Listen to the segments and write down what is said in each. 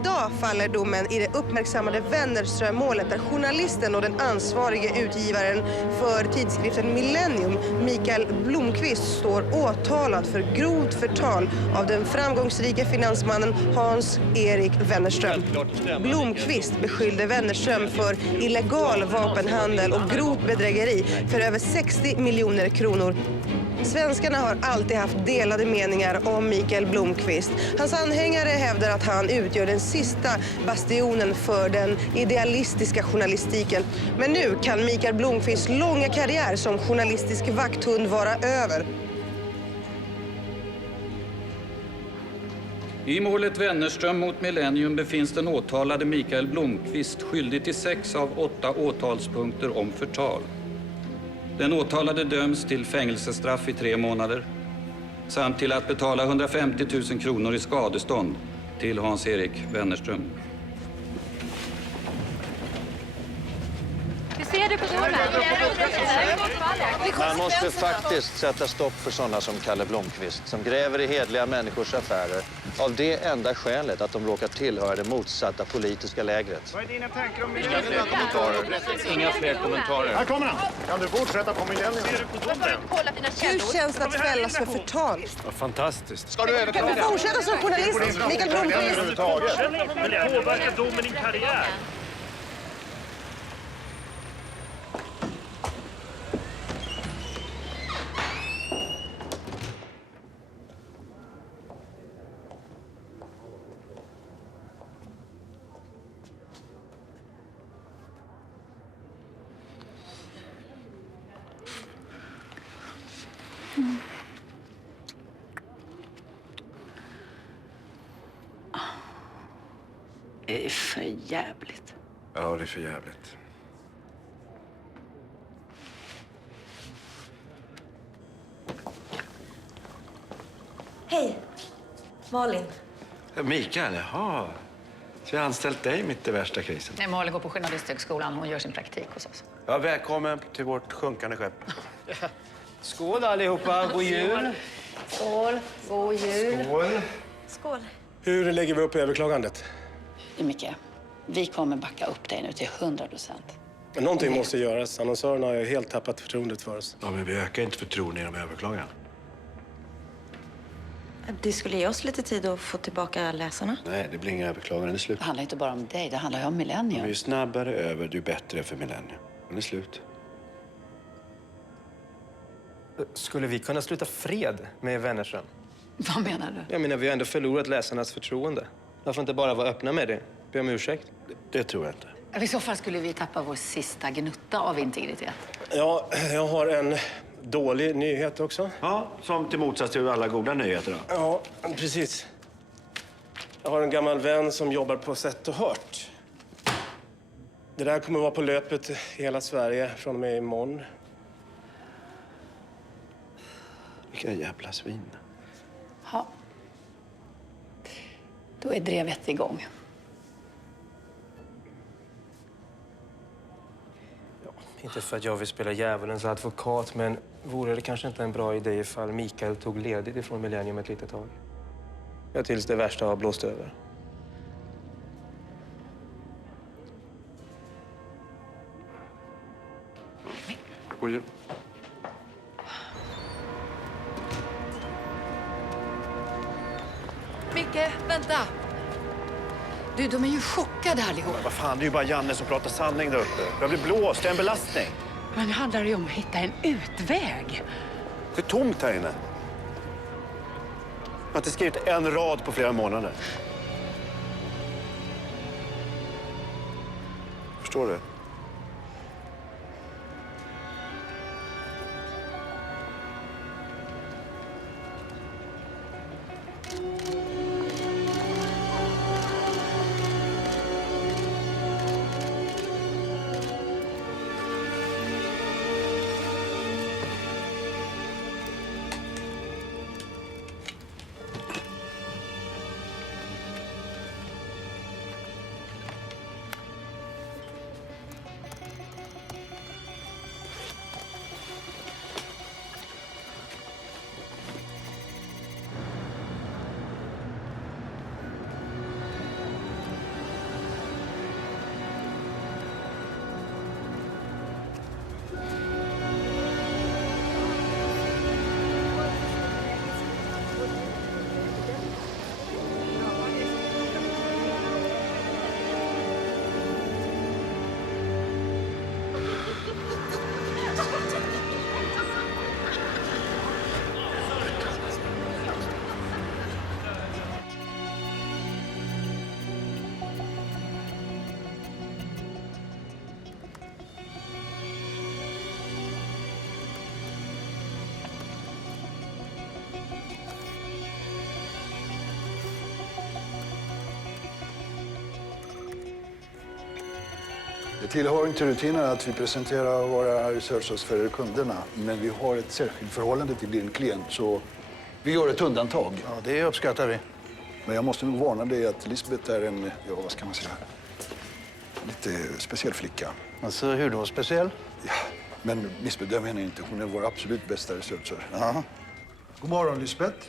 Idag faller domen i det uppmärksammade Wennerström-målet där journalisten och den ansvarige utgivaren för tidskriften Millennium, Mikael Blomqvist, står åtalad för grovt förtal av den framgångsrika finansmannen Hans-Erik Wennerström. Blomqvist beskyllde Wennerström för illegal vapenhandel och grovt bedrägeri för över 60 miljoner kronor. Svenskarna har alltid haft delade meningar om Mikael Blomqvist. Hans anhängare hävdar att han utgör den sista bastionen för den idealistiska journalistiken. Men nu kan Mikael Blomqvists långa karriär som journalistisk vakthund vara över. I målet Wennerström mot Millennium befinns den åtalade Mikael Blomqvist skyldig till 6 av 8 åtalspunkter om förtal. Den åtalade döms till fängelsestraff i 3 månader samt till att betala 150 000 kronor i skadestånd till Hans-Erik Wennerström. Hur ser du på domen? Man måste faktiskt sätta stopp för sådana som Kalle Blomqvist som gräver i hedliga människors affärer av det enda skälet att de råkar tillhöra det motsatta politiska lägret. Vad är dina tankar om Inga fler kommentarer. Inga fler kommentarer. Här kommer han! Kan du fortsätta på Millennium? Hur känns det att fällas för förtal? Ja, fantastiskt. Ska du Kan du fortsätta som journalist, Mikael Blomqvist? Men det påverkar domen din karriär. Det är för jävligt. Ja, det är för jävligt. Hej, Malin. Mikael, jaha. Så jag har anställt dig mitt i värsta krisen. Nej, Malin går på Journalisthögskolan. Hon gör sin praktik hos oss. Ja, välkommen till vårt sjunkande skepp. Skål allihopa, god jul. Skål, god jul. Skål. Skål. Hur lägger vi upp överklagandet? Micke, vi kommer backa upp dig nu till 100%. Någonting måste göras. Annonsörerna har ju helt tappat förtroendet för oss. Ja, men vi ökar inte förtroende genom överklagan. Det skulle ge oss lite tid att få tillbaka läsarna. Nej, det blir inga överklaganden. Det är slut. Det handlar inte bara om dig, det handlar ju om Millennium. Ju snabbare över, ju bättre för Millennium. Det är slut. Skulle vi kunna sluta fred med Wennerström? Vad menar du? Jag menar, vi har ändå förlorat läsarnas förtroende. Varför inte bara vara öppna med det? Be om ursäkt. Det tror jag inte. I så fall skulle vi tappa vår sista gnutta av integritet. Ja, jag har en dålig nyhet också. Ja, som till motsats till alla goda nyheter då. Ja, precis. Jag har en gammal vän som jobbar på Sett och Hört. Det där kommer vara på löpet i hela Sverige från och med imorgon. Vilka jävla svin. Ja. Då är drevet igång. Inte för att jag vill spela djävulens advokat, men vore det kanske inte en bra idé ifall Mikael tog ledigt ifrån Millennium ett litet tag? Ja, tills det värsta har blåst över. God jul. Micke, vänta! Du, de är ju chockade allihop. Vad fan, det är ju bara Janne som pratar sanning där uppe. Jag blir blåst, det är en belastning. Men nu handlar det ju om att hitta en utväg. Det är tomt här inne. Jag har inte skrivit en rad på flera månader. Förstår du? tillhör inte rutinen att vi presenterar våra researchers för kunderna. Men vi har ett särskilt förhållande till din klient, så vi gör ett undantag. Ja, det uppskattar vi. Men jag måste nog varna dig att Lisbeth är en, ja vad ska man säga, lite speciell flicka. Alltså, hur då speciell? Ja, men missbedöm henne inte. Hon är vår absolut bästa researcher. Ja. God morgon, Lisbeth.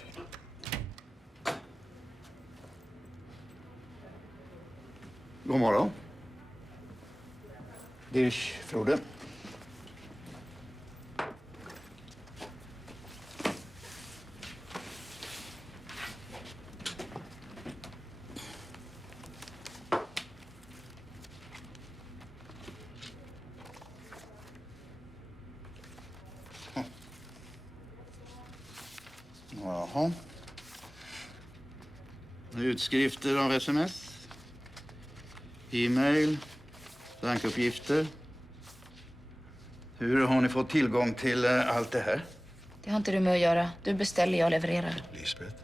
God morgon. Dirch Frode. Jaha. Utskrifter av sms. E-mail. Bankuppgifter. Hur har ni fått tillgång till allt det här? Det har inte du med att göra. Du beställer, jag levererar. Lisbeth.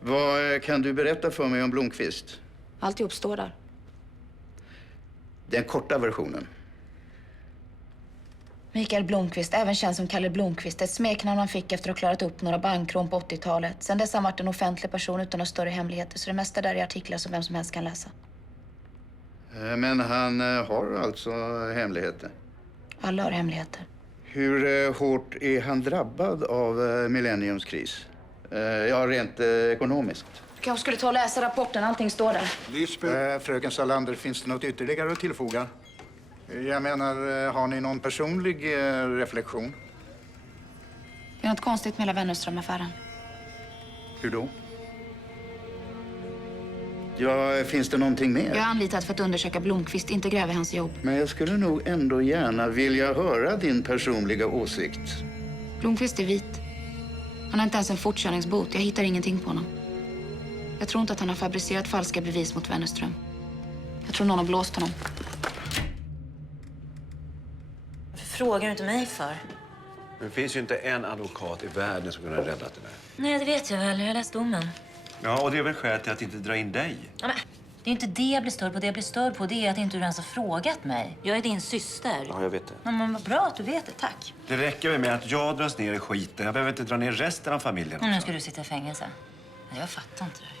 Vad kan du berätta för mig om Blomqvist? Alltihop står där. Den korta versionen. Mikael Blomqvist, även känd som Kalle Blomqvist, ett smeknamn han fick efter att ha klarat upp några bankrån på 80-talet. Sen dess har han varit en offentlig person utan några större hemligheter, så det mesta där är artiklar som vem som helst kan läsa. Men han har alltså hemligheter? Alla har hemligheter. Hur hårt är han drabbad av Millenniums kris? Ja, rent ekonomiskt. Du kanske skulle ta och läsa rapporten, allting står där. Lisbeth. Fröken Salander, finns det något ytterligare att tillfoga? Jag menar, har ni någon personlig reflektion? Det är något konstigt med hela Wennerström-affären. Hur då? Ja, finns det någonting mer? Jag är anlitad för att undersöka Blomqvist, inte gräva i hans jobb. Men jag skulle nog ändå gärna vilja höra din personliga åsikt. Blomqvist är vit. Han har inte ens en fortkörningsbot. Jag hittar ingenting på honom. Jag tror inte att han har fabricerat falska bevis mot Wennerström. Jag tror någon har blåst honom. Varför frågar du inte mig för? Det finns ju inte en advokat i världen som kunde ha räddat det där. Nej, det vet jag väl. Jag har läst domen. Ja, och det är väl skälet till att inte dra in dig. Ja, men, det är inte det jag blir störd på. Det jag blir störd på det är att inte du ens har frågat mig. Jag är din syster. Ja, jag vet det. Ja, men vad bra att du vet det. Tack. Det räcker väl med att jag dras ner i skiten. Jag behöver inte dra ner resten av familjen. Men nu ska du sitta i fängelse. Jag fattar inte det här.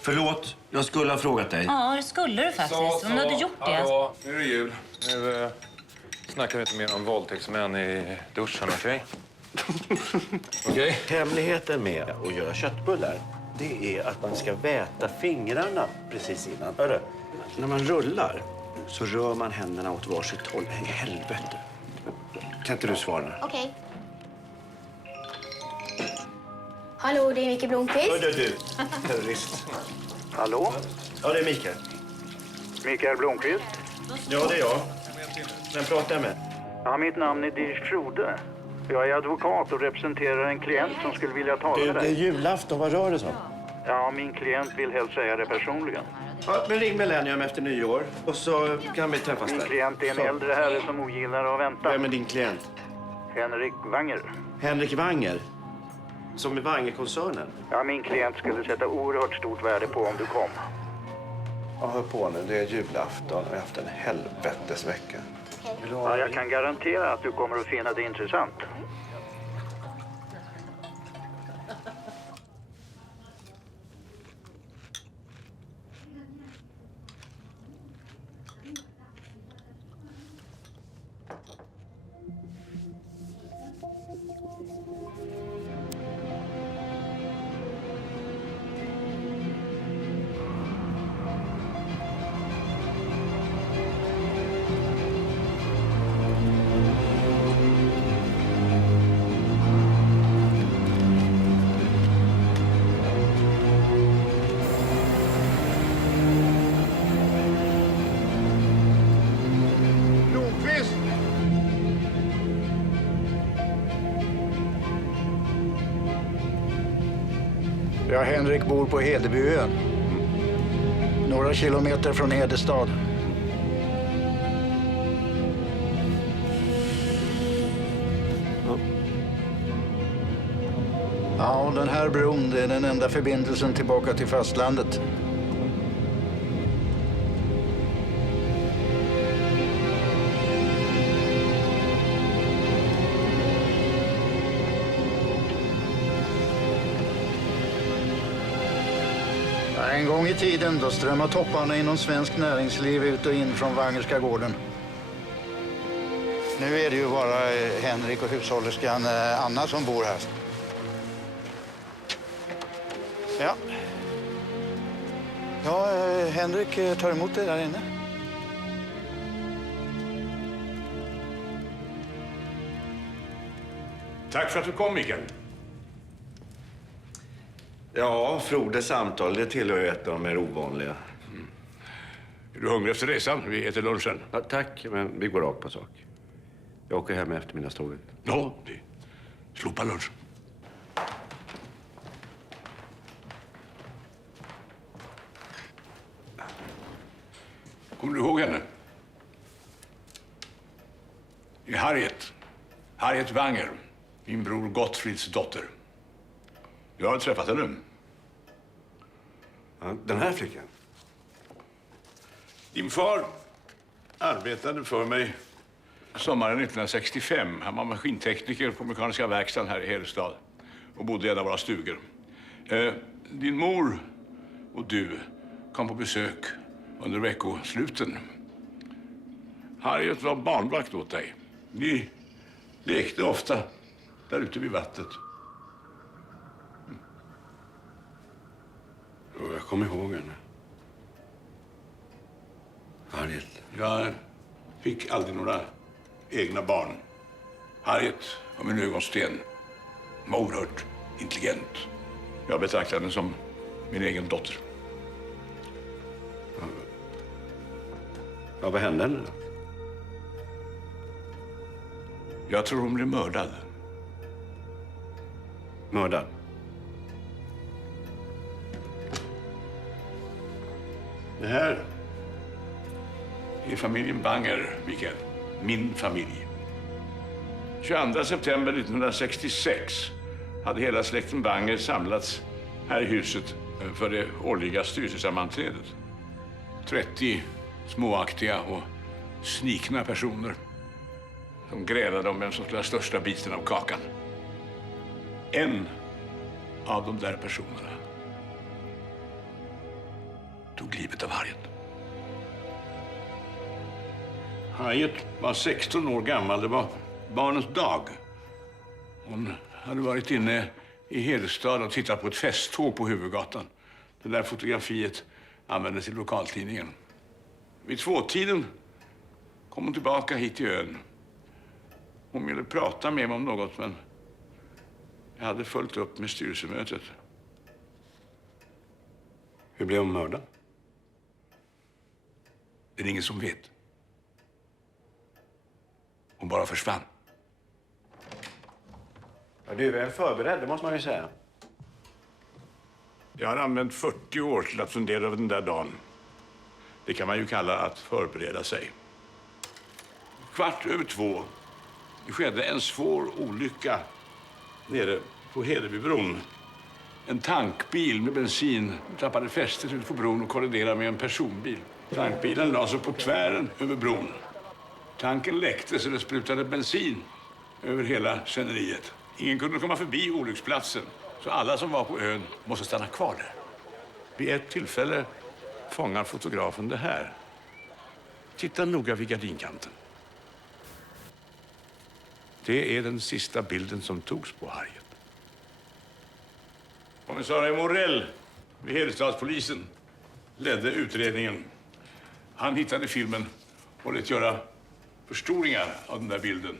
Förlåt, jag skulle ha frågat dig. Ja, det skulle du faktiskt. Om du hade gjort det. Hallå, nu är det jul. Nu snackar vi inte mer om våldtäktsmän i duschen, okej? Okej? Hemligheten med att göra köttbullar, det är att man ska väta fingrarna precis innan. Hörru, när man rullar så rör man händerna åt varsitt håll. I helvete. Kan inte du svara? Okej. Hallå, det är Mikael Blomqvist. Hörru du, terrorist. Hallå? Ja, det är Mikael. Mikael Blomqvist? Ja, det är jag. Vem pratar jag med? Ja, mitt namn är Dirch Frode. Jag är advokat och representerar en klient som skulle vilja tala med Det är dig. julafton, vad rör det sig om? Ja, min klient vill helst säga det personligen. Ja, men ring Millennium efter nyår och så kan vi träffas Min där. klient är en äldre herre som ogillar att vänta. Vem är din klient? Henrik Wanger. Henrik Wanger. Som i Wanger-koncernen. Ja, min klient skulle sätta oerhört stort värde på om du kom. Ja, hör på nu. Det är julafton och jag har haft en helvetesvecka. Ja, jag kan garantera att du kommer att finna det intressant. Ja, Henrik bor på Hedebyön. Några kilometer från Hedestad. Ja, den här bron det är den enda förbindelsen tillbaka till fastlandet. En gång i tiden då strömmade topparna inom svensk näringsliv ut och in från Wangerska gården. Nu är det ju bara Henrik och hushållerskan Anna som bor här. Ja. Ja, Henrik tar emot dig där inne. Tack för att du kom, Mikael. Ja, Frodes samtal, det tillhör ju ett av de mer ovanliga. Är du hungrig efter resan? Vi äter lunchen. Ja, tack, men vi går rakt på sak. Jag åker hem efter middagståget. Ja, vi slopar lunchen. Kommer du ihåg henne? Det är Harriet. Harriet Wanger. Min bror Gottfrids dotter. Du har träffat henne? Ja, den här flickan? Din far arbetade för mig sommaren 1965. Han var maskintekniker på mekaniska verkstaden här i Hedestad och bodde i en av våra stugor. Din mor och du kom på besök under veckosluten. Harriet var barnvakt åt dig. Ni lekte ofta där ute vid vattnet. Jag kommer ihåg henne. Harriet. Jag fick aldrig några egna barn. Harriet var min ögonsten. Hon var oerhört intelligent. Jag betraktade henne som min egen dotter. Ja, vad hände henne då? Jag tror hon blev mördad. Mördad? Det här är familjen Wanger, Mikael. Min familj. 22 september 1966 hade hela släkten Wanger samlats här i huset för det årliga styrelsesammanträdet. 30 småaktiga och snikna personer som grälade om vem som skulle ha största biten av kakan. En av de där personerna tog livet av Harriet. Harriet var 16 år gammal. Det var barnens dag. Hon hade varit inne i Hedestad och tittat på ett festtåg på huvudgatan. Det där fotografiet användes i lokaltidningen. Vid 2-tiden kom hon tillbaka hit till ön. Hon ville prata med mig om något, men jag hade följt upp med styrelsemötet. Hur blev hon mördad? Det är ingen som vet. Hon bara försvann. Ja, du är väl förberedd, det måste man ju säga. Jag har använt 40 år till att fundera över den där dagen. Det kan man ju kalla att förbereda sig. 2:15 skedde en svår olycka nere på Hedebybron. En tankbil med bensin tappade fästet ute på bron och kolliderade med en personbil. Tankbilen la sig på tvären över bron. Tanken läckte så det sprutade bensin över hela sceneriet. Ingen kunde komma förbi olycksplatsen, så alla som var på ön måste stanna kvar där. Vid ett tillfälle fångar fotografen det här. Titta noga vid gardinkanten. Det är den sista bilden som togs på Harriet. Kommissarie Morell vid Hedestadspolisen ledde utredningen. Han hittade filmen och lät göra förstoringar av den där bilden.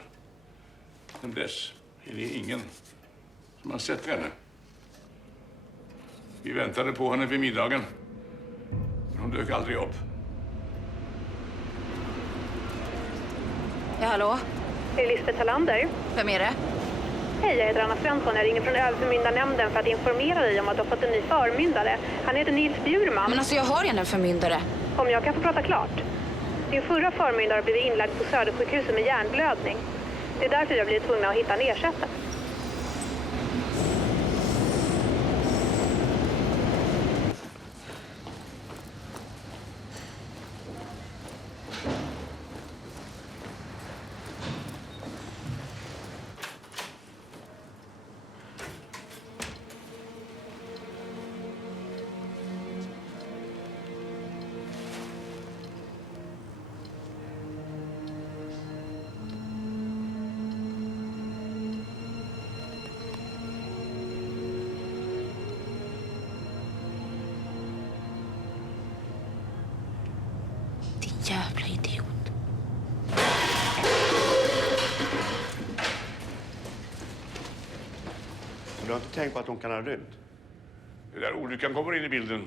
Sen dess är det ingen som har sett henne. Vi väntade på henne vid middagen, men hon dök aldrig upp. Ja, hallå? Är det Lisbeth Hallander? Vem är det? Hej, jag heter Anna Svensson. Jag ringer från överförmyndarnämnden för att informera dig om att du har fått en ny förmyndare. Han heter Nils Bjurman. Men alltså, jag har redan en förmyndare. Om jag kan få prata klart. Din förra förmyndare blev inlagd på Södersjukhuset med hjärnblödning. Det är därför jag blivit tvungna att hitta en ersättare. Jävla idiot. Du har inte tänkt på att hon kan ha rymt? Det där olyckan kommer in i bilden.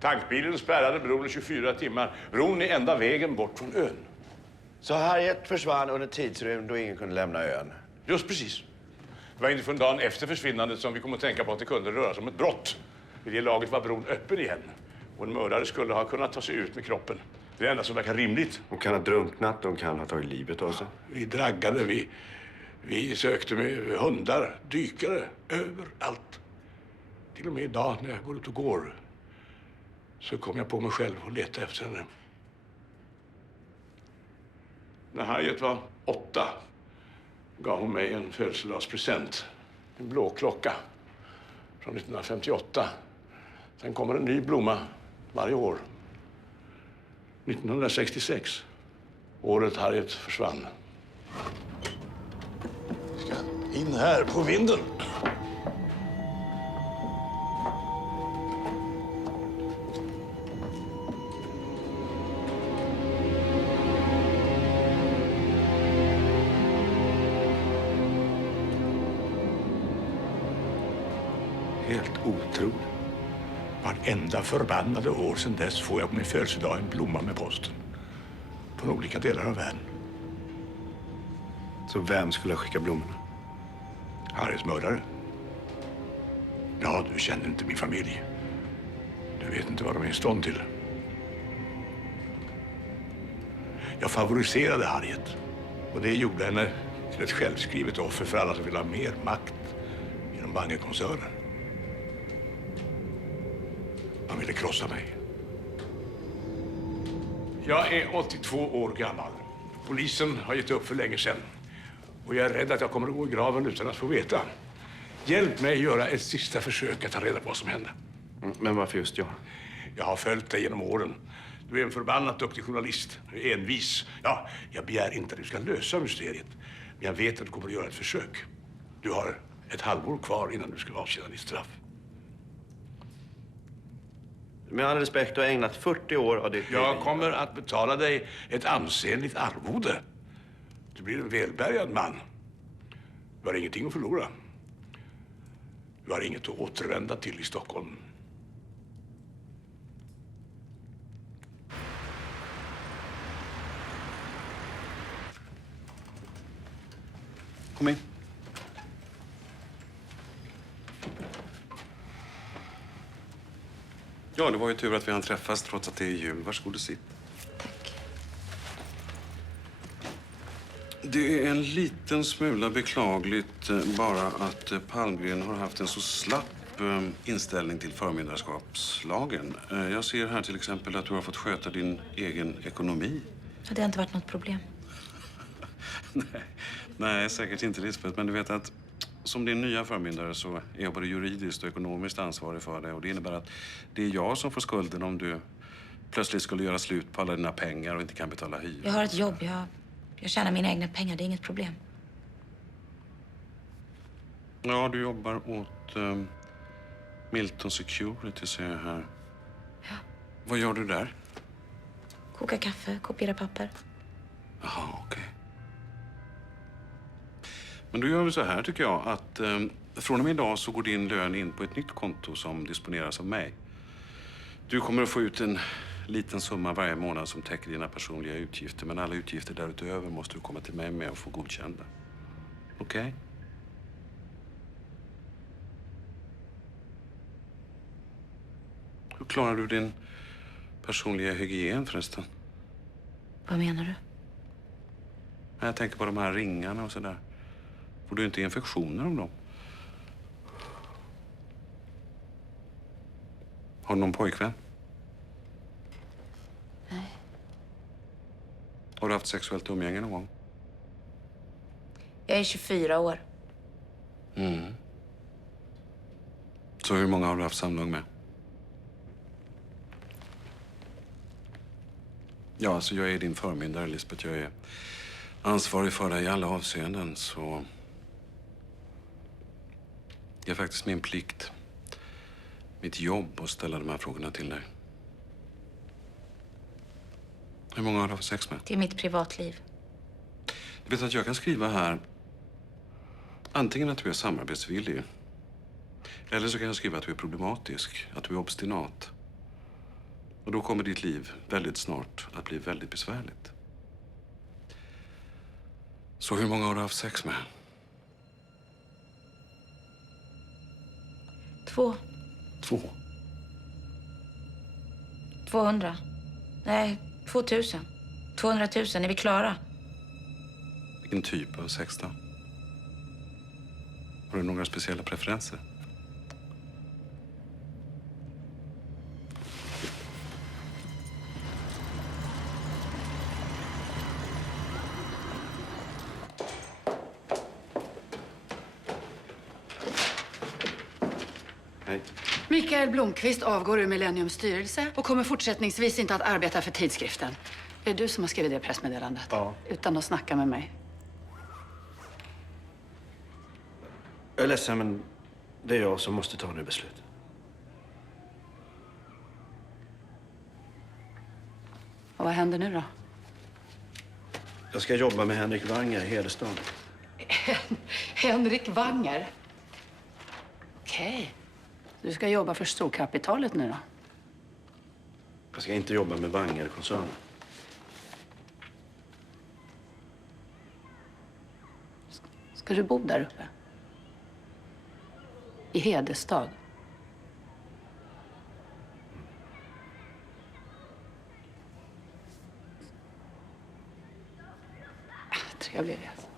Tankbilen spärrade bron i 24 timmar. Bron är enda vägen bort från ön. Så Harriet försvann under tidsrymd då ingen kunde lämna ön? Just precis. Det var inte för en dag efter försvinnandet som vi kom att tänka på att det kunde röra sig om ett brott. Vid det laget var bron öppen igen. Och en mördare skulle ha kunnat ta sig ut med kroppen. Det är det enda som verkar rimligt. Hon kan ha drunknat, de kan ha tagit livet av sig. Vi draggade, vi sökte med hundar, dykare, överallt. Till och med idag när jag går ut och går så kom jag på mig själv och letade efter henne. När Harriet var 8 gav hon mig en födelsedagspresent. En blå klocka från 1958. Sen kommer en ny blomma varje år. 1966, året Harriet försvann. Ska in här på vinden. Helt otroligt. Varenda förbannade år sedan dess får jag på min födelsedag en blomma med posten. Från olika delar av världen. Så vem skulle ha skickat blommorna? Harriets mördare. Ja, du känner inte min familj. Du vet inte vad de är i stånd till. Jag favoriserade Harriet. Och det gjorde henne till ett självskrivet offer för alla som vill ha mer makt inom Bangerkoncernen. Han ville krossa mig. Jag är 82 år gammal. Polisen har gett upp för länge sedan. Och jag är rädd att jag kommer att gå i graven utan att få veta. Hjälp mig göra ett sista försök att ta reda på vad som hände. Men varför just jag? Jag har följt dig genom åren. Du är en förbannat duktig journalist. Du är envis. Ja, jag begär inte att du ska lösa mysteriet. Men jag vet att du kommer att göra ett försök. Du har ett halvår kvar innan du ska avtjäna ditt straff. Med all respekt, du har ägnat 40 år av ditt liv. Jag kommer att betala dig ett ansenligt arvode. Du blir en välbärgad man. Du har ingenting att förlora. Du har inget att återvända till i Stockholm. Kom in. Ja, det var ju tur att vi hann träffas trots att det är jul. Varsågod och sitt. Tack. Det är en liten smula beklagligt bara att Palmgren har haft en så slapp inställning till förmyndarskapslagen. Jag ser här till exempel att du har fått sköta din egen ekonomi. Det har inte varit något problem. Nej, säkert inte Lisbeth, men du vet att som din nya förmyndare så är jag både juridiskt och ekonomiskt ansvarig för det. Och det innebär att det är jag som får skulden om du plötsligt skulle göra slut på alla dina pengar och inte kan betala hyra. Jag har ett jobb. Jag tjänar mina egna pengar. Det är inget problem. Ja, du jobbar åt Milton Security, ser jag här. Ja. Vad gör du där? Koka kaffe, kopiera papper. Jaha, okej. Men då gör vi så här tycker jag att från och med idag så går din lön in på ett nytt konto som disponeras av mig. Du kommer att få ut en liten summa varje månad som täcker dina personliga utgifter. Men alla utgifter därutöver måste du komma till mig med och få godkända. Okej? Hur klarar du din personliga hygien förresten? Vad menar du? Jag tänker på de här ringarna och sådär. Får du inte infektioner av dem? Har du någon pojkvän? Nej. Har du haft sexuellt umgänge någon gång? Jag är 24 år. Mm. Så hur många har du haft samlag med? Ja, alltså jag är din förmyndare, Lisbeth. Jag är ansvarig för dig i alla avseenden, så... Det är faktiskt min plikt, mitt jobb att ställa de här frågorna till dig. Hur många har du haft sex med? Det är mitt privatliv. Du vet att jag kan skriva här antingen att du är samarbetsvillig eller så kan jag skriva att du är problematisk, att du är obstinat. Och då kommer ditt liv väldigt snart att bli väldigt besvärligt. Så hur många har du haft sex med? 2. 2. 200. Nej, 2000. 200 000. Är vi klara? Vilken typ av sex då? Har du några speciella preferenser? Hej. Mikael Blomkvist avgår ur Millenniums styrelse och kommer fortsättningsvis inte att arbeta för tidskriften. Det är du som har skrivit det pressmeddelandet? Ja. Utan att snacka med mig. Jag är ledsen, men det är jag som måste ta det beslutet. Och vad händer nu då? Jag ska jobba med Henrik Wanger i Hedestad. Henrik Wanger? Okej. Du ska jobba för storkapitalet nu då? Jag ska inte jobba med Wanger-koncernen. Ska du bo där uppe? I Hedestad? Trevlig resa.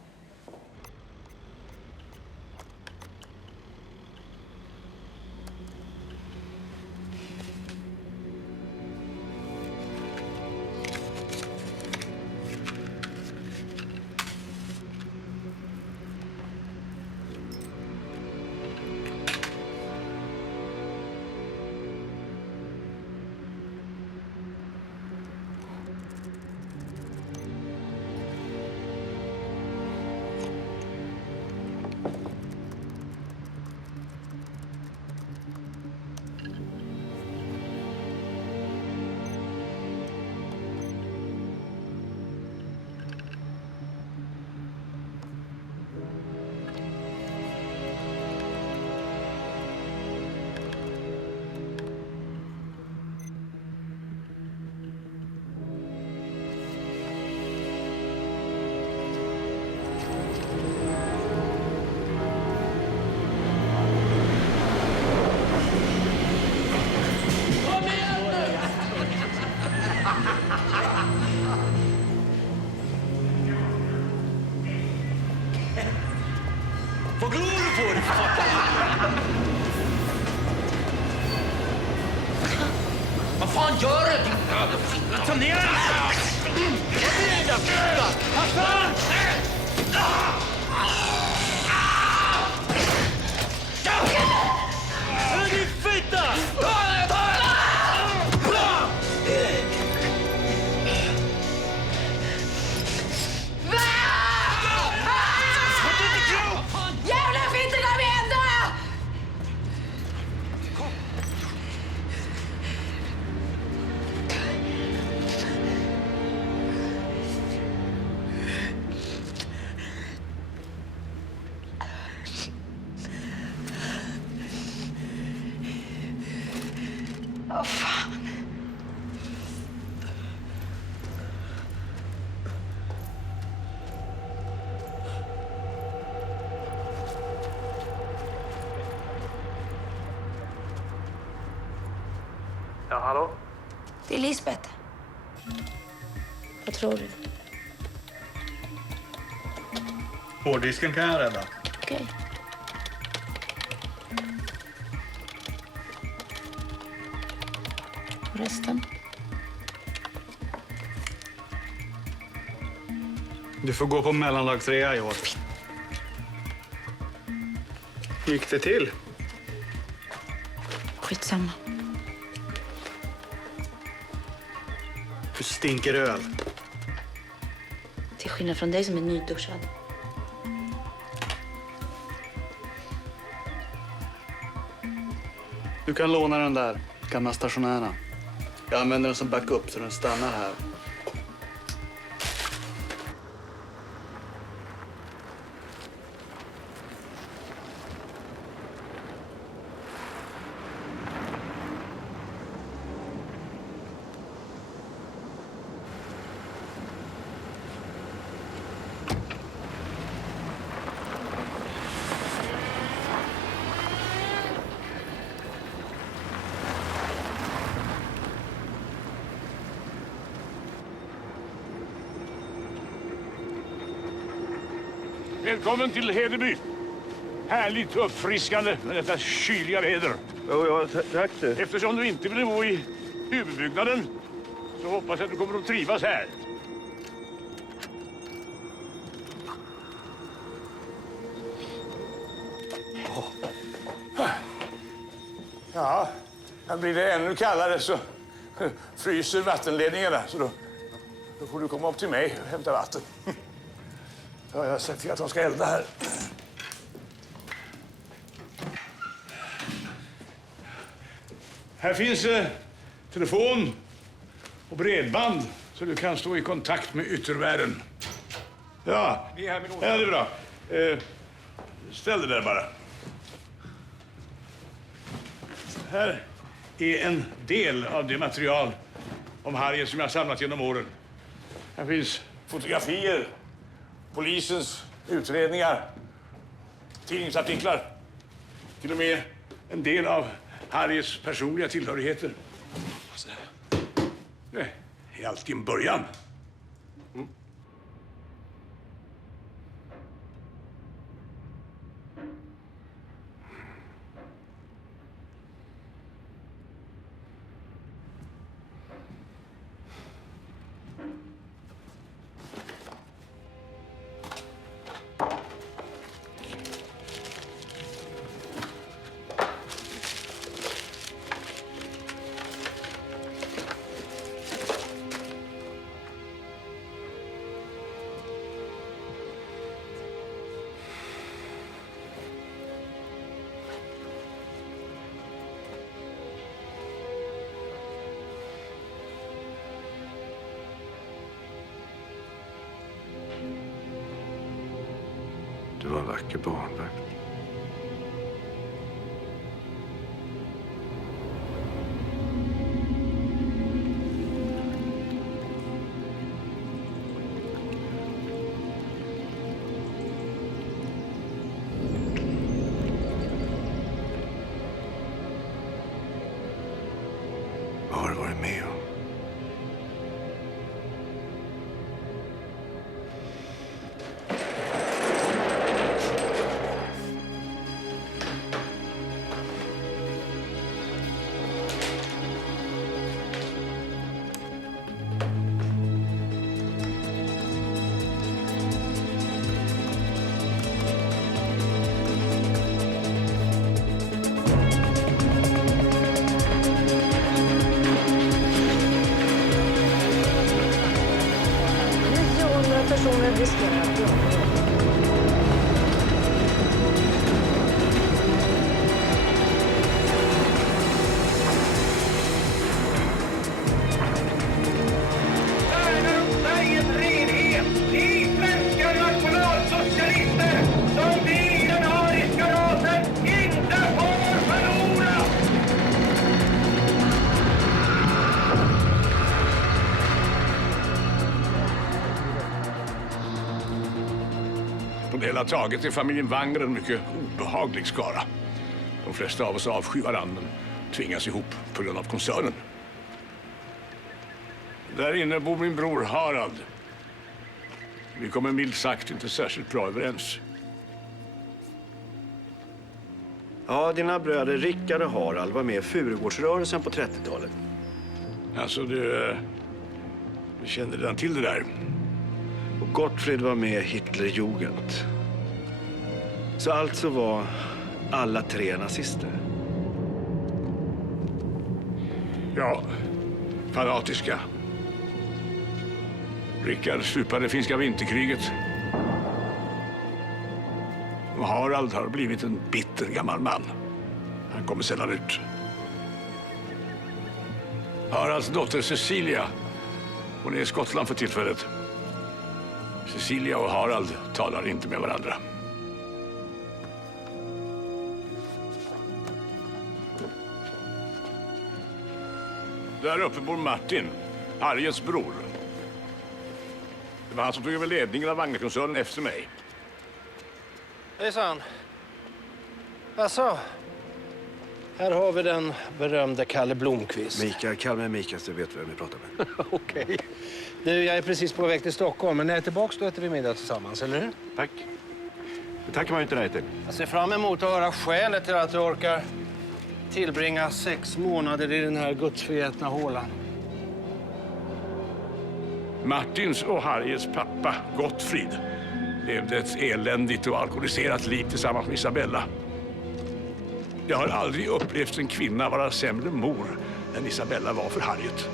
Vad glor du på dig, fucking? Vad fan gör du, din överfitta? Ta ner den! Vad är det där, fitta? Vad fan? Din fitta! Jävla fitta, kom igen då! Åh, fan. Ja, hallå? Det är Lisbeth. Vad tror du? Hårddisken kan jag rädda. Okej. Och resten? Du får gå på mellandagsrea i år. Gick det till? Skitsamma. Du stinker öl. Till skillnad från dig som är nyduschad. Du kan låna den där gamla stationära. Jag använder den som backup så den stannar här. Välkommen till Hedeby. Härligt uppfriskande med detta kyliga väder. Ja, tack du. Eftersom du inte vill bo i huvudbyggnaden så hoppas jag att du kommer att trivas här. Ja, här blir det ännu kallare så fryser vattenledningarna. Så då får du komma upp till mig och hämta vatten. Ja, jag har sett till att de ska elda här. Här finns telefon och bredband så du kan stå i kontakt med yttervärlden. Ja, det är bra. Ställ det där bara. Här är en del av det material om Harriet som jag har samlat genom åren. Här finns fotografier, polisens utredningar, tidningsartiklar. Till och med en del av Harriets personliga tillhörigheter. Det är alltid en början. Du var en vacker barnvakt. Vad har du varit med om? Personer riskerar att dö. Sveriges renhet, ni svenska nationalsocialister som vi i den ariska rasen inte får förlora! På det hela taget är familjen Wanger en mycket obehaglig skara. De flesta av oss avskyr varandra men tvingas ihop på grund av koncernen. Där inne bor min bror Harald. Vi kommer milt sagt inte särskilt bra överens. Ja, dina bröder Rickard och Harald var med i Furugårdsrörelsen på 30-talet. Alltså, du kände redan till det där. Och Gottfrid var med i Hitlerjugend. Så alltså var alla tre nazister. Ja, fanatiska. Rickard stupade finska vinterkriget. Och Harald har blivit en bitter gammal man. Han kommer sällan ut. Haralds dotter Cecilia, hon är i Skottland för tillfället. Cecilia och Harald talar inte med varandra. Där uppe bor Martin, Harriets bror. Det var han som tog över ledningen av Wagnerkoncernen efter mig. Hejsan. Alltså, här har vi den berömde Kalle Blomqvist. Mikael, kall mig Mikael så vet vem vi pratar med. Okej. Du, jag är precis på väg till Stockholm, men när jag är tillbaka då äter vi middag tillsammans, eller hur? Tack. Det tackar man ju inte nej till. Jag ser fram emot att höra skälet till att du orkar tillbringa 6 månader i den här gudsförgätna hålan. Martins och Harriets pappa, Gottfrid, levde ett eländigt och alkoholiserat liv tillsammans med Isabella. Jag har aldrig upplevt en kvinna vara sämre mor än Isabella var för Harriet.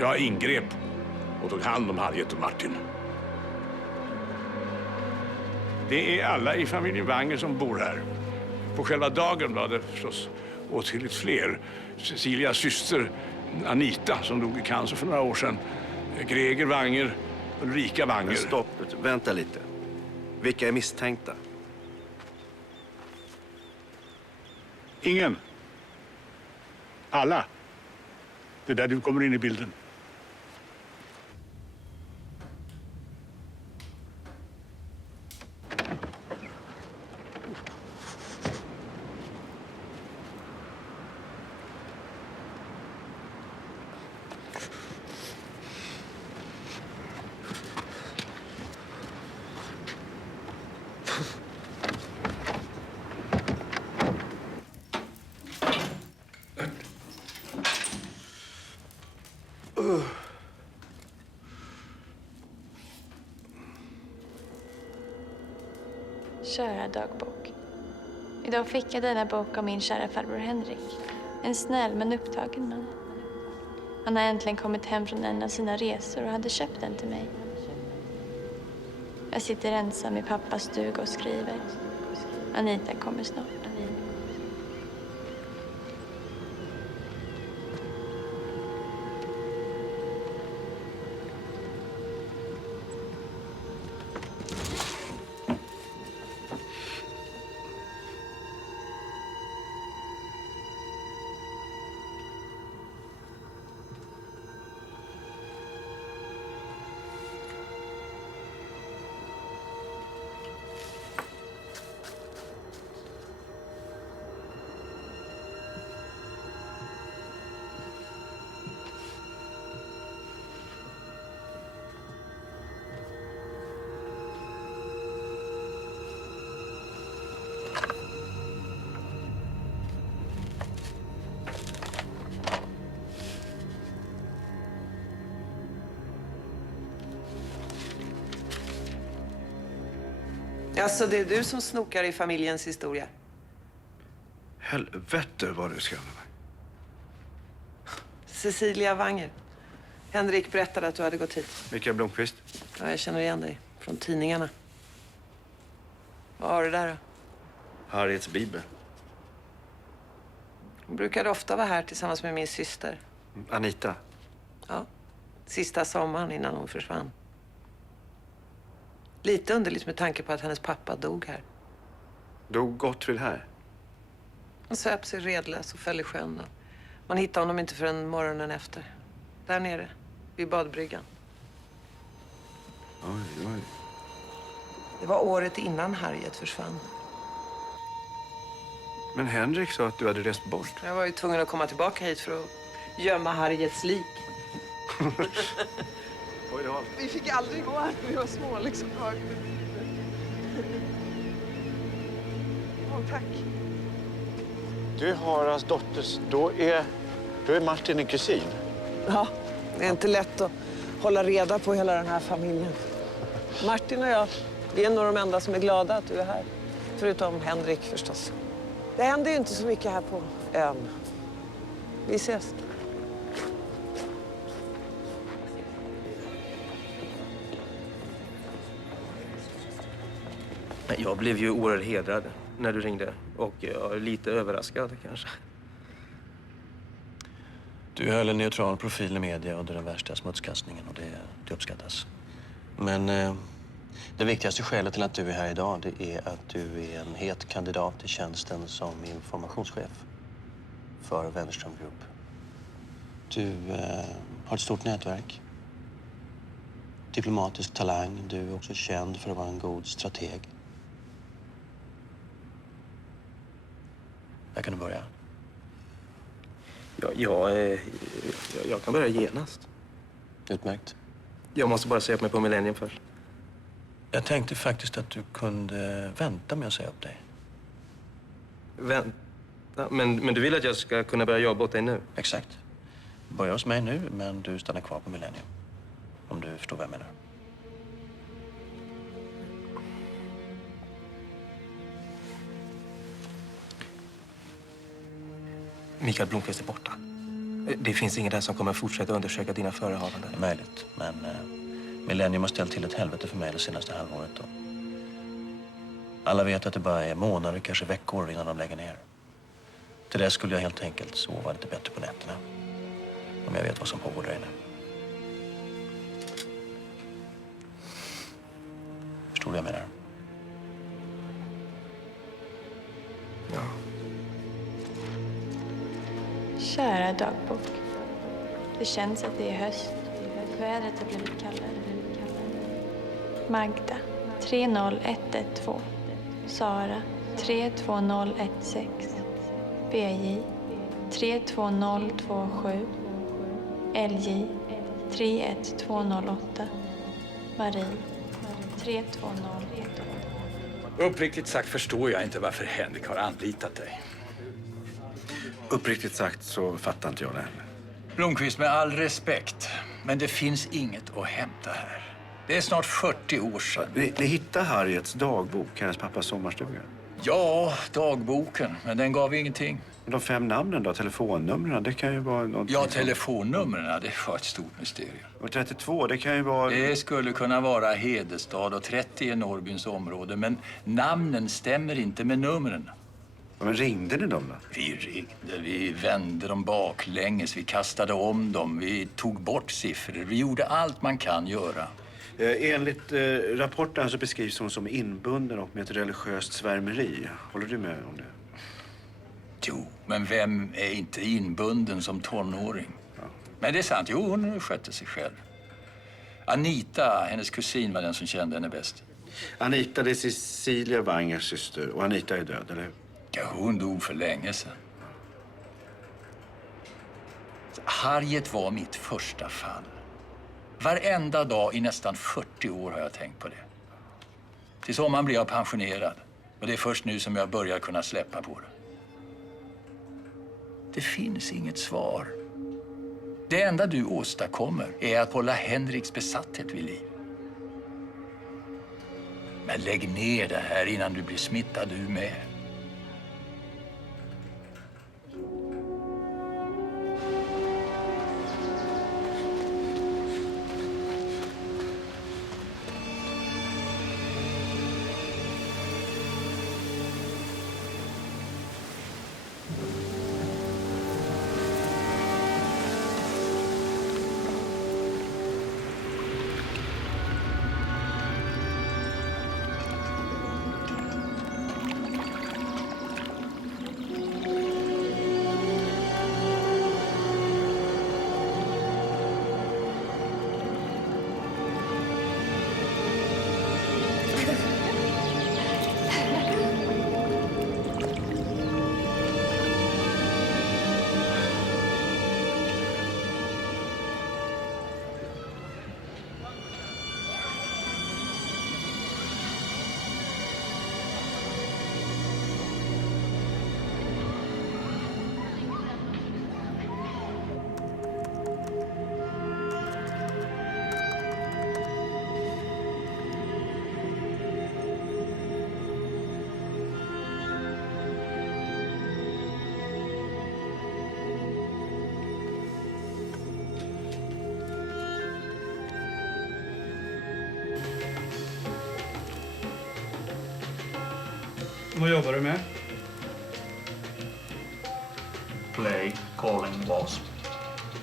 Jag ingrep och tog hand om Harriet och Martin. Det är alla i familjen Wanger som bor här. På själva dagen var det förstås åtskilligt fler. Cecilias syster Anita som dog i cancer för några år sedan. Greger Wanger, Ulrika Wanger. Men stopp, vänta lite. Vilka är misstänkta? Ingen. Alla. Det är där du kommer in i bilden. Kära dagbok. Idag fick jag denna bok av min kära farbror Henrik. En snäll men upptagen man. Han har äntligen kommit hem från en av sina resor och hade köpt den till mig. Jag sitter ensam i pappas stuga och skriver. Anita kommer snart. Alltså, det är du som snokar i familjens historia? Helvete vad du skrämmer mig. Cecilia Wanger. Henrik berättade att du hade gått hit. Mikael Blomkvist. Ja, jag känner igen dig. Från tidningarna. Vad har du där då? Harriets bibel. Hon brukade ofta vara här tillsammans med min syster. Anita. Ja. Sista sommaren innan hon försvann. Lite underligt med tanke på att hennes pappa dog här. Dog Gottfrid här? Han söp sig redlös och föll i sjön. Man hittade honom inte förrän morgonen efter. Där nere, vid badbryggan. Oj, oj. Det var året innan Harriet försvann. Men Henrik sa att du hade rest bort. Jag var ju tvungen att komma tillbaka hit för att gömma Harriets lik. Vi fick aldrig gå här när vi var små, liksom. Tack. Du är Haralds dotter. Då är Martin en kusin. Ja, det är inte lätt att hålla reda på hela den här familjen. Martin och jag, vi är nog de enda som är glada att du är här. Förutom Henrik förstås. Det händer ju inte så mycket här på ön. Vi ses. Jag blev ju oerhört hedrad när du ringde och lite överraskad kanske. Du höll en neutral profil i media under den värsta smutskastningen och det uppskattas. Men det viktigaste skälet till att du är här idag det är att du är en het kandidat till tjänsten som informationschef för Wennerström Group. Du har ett stort nätverk. Diplomatisk talang. Du är också känd för att vara en god strateg. Där kan du börja. Jag kan börja genast. Utmärkt. Jag måste bara se upp mig på Millennium först. Jag tänkte faktiskt att du kunde vänta med att säga upp dig. Vänta? Men du vill att jag ska kunna börja jobba åt dig nu? Exakt. Börja hos mig nu, men du stannar kvar på Millennium. Om du förstår vad jag menar. Mikael Blomkvist är borta. Det finns ingen där som kommer fortsätta undersöka dina förehavanden. Det är möjligt, men Millennium har ställt till ett helvete för mig det senaste halvåret. Då. Alla vet att det bara är månader, kanske veckor innan de lägger ner. Till det skulle jag helt enkelt sova lite bättre på nätterna. Om jag vet vad som pågår där inne. Förstår du vad jag menar? Ja. Kära dagbok. Det känns att det är höst. Vädret har blivit kallare. Magda 30112. Sara 32016. BJ 32027. LJ 31208. Marie 32018. Uppriktigt sagt förstår jag inte varför Henrik har anlitat dig. Uppriktigt sagt så fattar inte jag det heller. Blomkvist, med all respekt, men det finns inget att hämta här. Det är snart 40 år sedan. Ni hittade Harriets dagbok, hennes pappas sommarstuga. Ja, dagboken, men den gav ingenting. De 5 namnen då, telefonnumren, det kan ju vara något. Ja, telefonnumren, det var ett stort mysterium. Och 32, det kan ju vara. Det skulle kunna vara Hedestad och 30 i Norrbyns område, men namnen stämmer inte med numren. Men ringde ni dem då? Vi ringde, vi vände dem baklänges, vi kastade om dem, vi tog bort siffror. Vi gjorde allt man kan göra. Enligt rapporten så beskrivs hon som inbunden och med ett religiöst svärmeri. Håller du med om det? Jo, men vem är inte inbunden som tonåring? Ja. Men det är sant, jo, hon skötte sig själv. Anita, hennes kusin, var den som kände henne bäst. Anita, det är Cecilia Wangers syster och Anita är död, eller hur? Ja, hon dog för länge sedan. Harriet var mitt första fall. Varenda dag i nästan 40 år har jag tänkt på det. Till sommaren blir jag pensionerad. Och det är först nu som jag börjar kunna släppa på det. Det finns inget svar. Det enda du åstadkommer är att hålla Henriks besatthet vid liv. Men lägg ner det här innan du blir smittad du med. Vad jobbar du med? Plague calling wasp.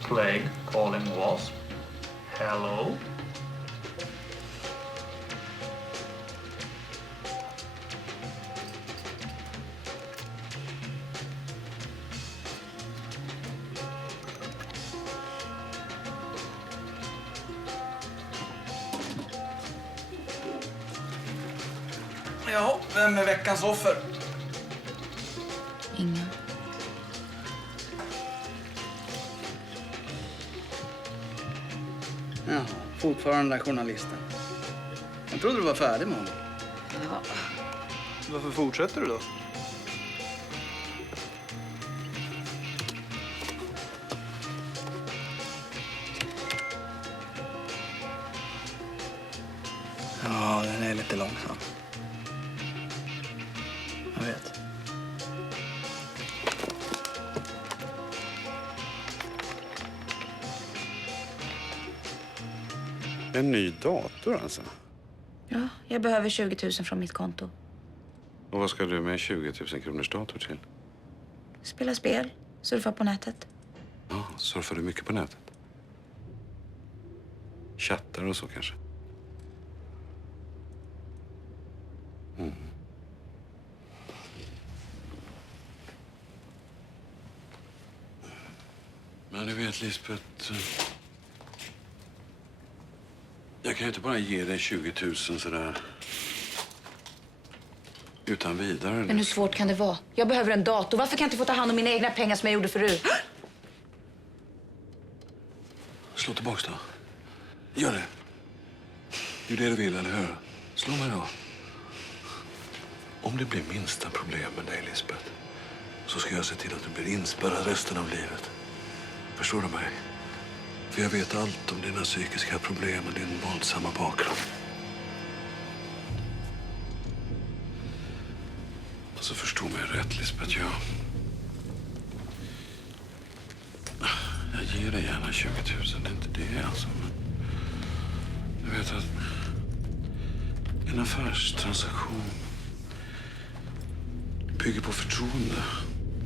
Plague calling wasp. Hello? Ja, vem är veckans offer? Ingen. Ja, fortfarande journalisten. Jag trodde du var färdig med honom. Ja. Varför fortsätter du då? Ja, den är lite långsam. Jag vet. En ny dator alltså? Ja, jag behöver 20 000 från mitt konto. Och vad ska du med en 20 000 kronors dator till? Spela spel, surfa på nätet. Ja, surfar du mycket på nätet? Chattar och så kanske? Mm. Men du vet, Lisbeth... Jag kan ju inte bara ge dig 20 000 sådär... utan vidare. Men hur svårt kan det vara? Jag behöver en dator. Varför kan jag inte få ta hand om mina egna pengar som jag gjorde förut? Slå tillbaks då. Gör det. Det är det du vill, eller hur? Slå mig då. Om det blir minsta problem med dig, Lisbeth, så ska jag se till att du blir inspärrad resten av livet. Förstår du mig? För jag vet allt om dina psykiska problem och din våldsamma bakgrund. Alltså, förstå mig rätt, Lisbeth. Jag ger dig gärna 20 000. Det är inte det, alltså. Men du vet att en affärstransaktion bygger på förtroende.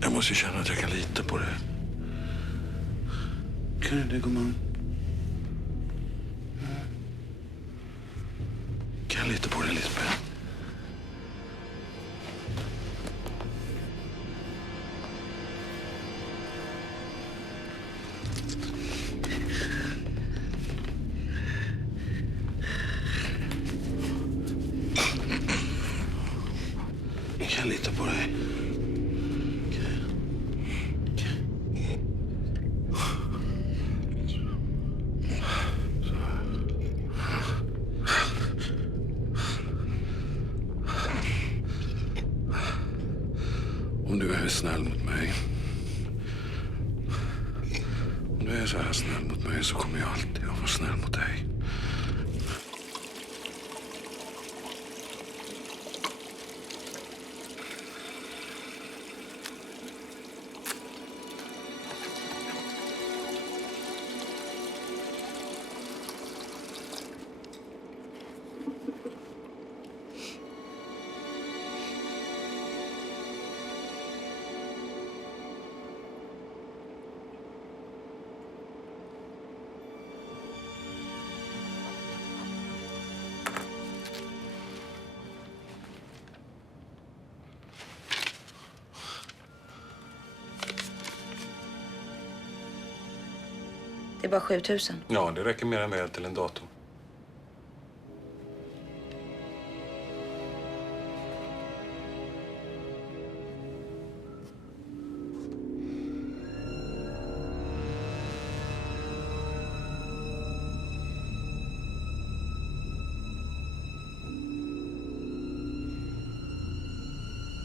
Jag måste känna att jag kan lita på det. Kan du det, gumman? Kan jag lita på det, Lisbeth? Kan jag lita på dig? Om du är snäll mot mig. Om du är så här snäll mot mig så kommer jag alltid att vara snäll mot dig. Det är bara 7 000. Ja, det räcker mer än väl till en dator.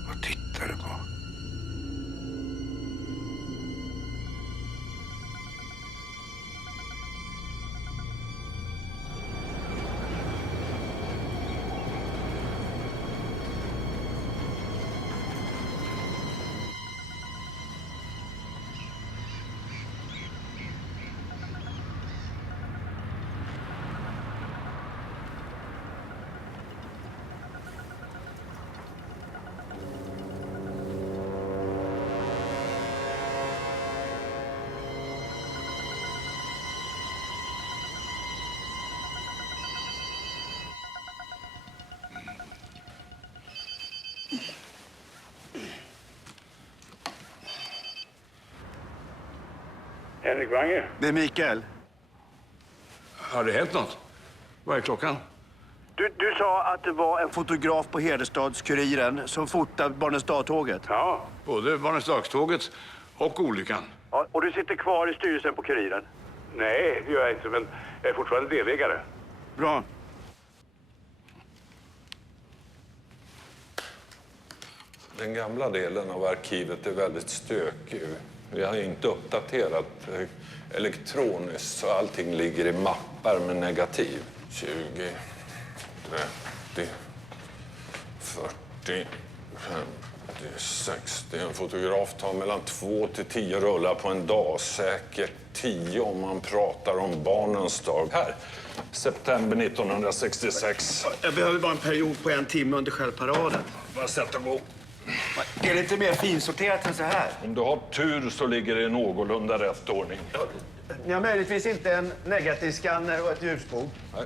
Vad tittar du på? Henrik Wange. Det är Mikael. Har det hänt något? Vad är klockan? Du sa att det var en fotograf på Hedestads-Kuriren som fotade Barnestads-tåget. Ja, både Barnestadståget och olyckan. Ja, och du sitter kvar i styrelsen på Kuriren? Nej, det gör jag inte, men jag är fortfarande delägare. Bra. Den gamla delen av arkivet är väldigt stökig. Vi har inte uppdaterat elektroniskt så allting ligger i mappar med negativ. 20, 30, 40, 50, 60. En fotograf tar mellan 2 till 10 rullar på en dag. Säkert 10 om man pratar om barnens dag. Här, september 1966. Jag behöver bara en period på 1 timme under själva paraden. Bara sätta gå. Är det inte mer finsorterat än så här? Om du har tur så ligger det i någorlunda rätt ordning. Ni har möjligtvis inte en negativskanner och ett ljusbord? Nej.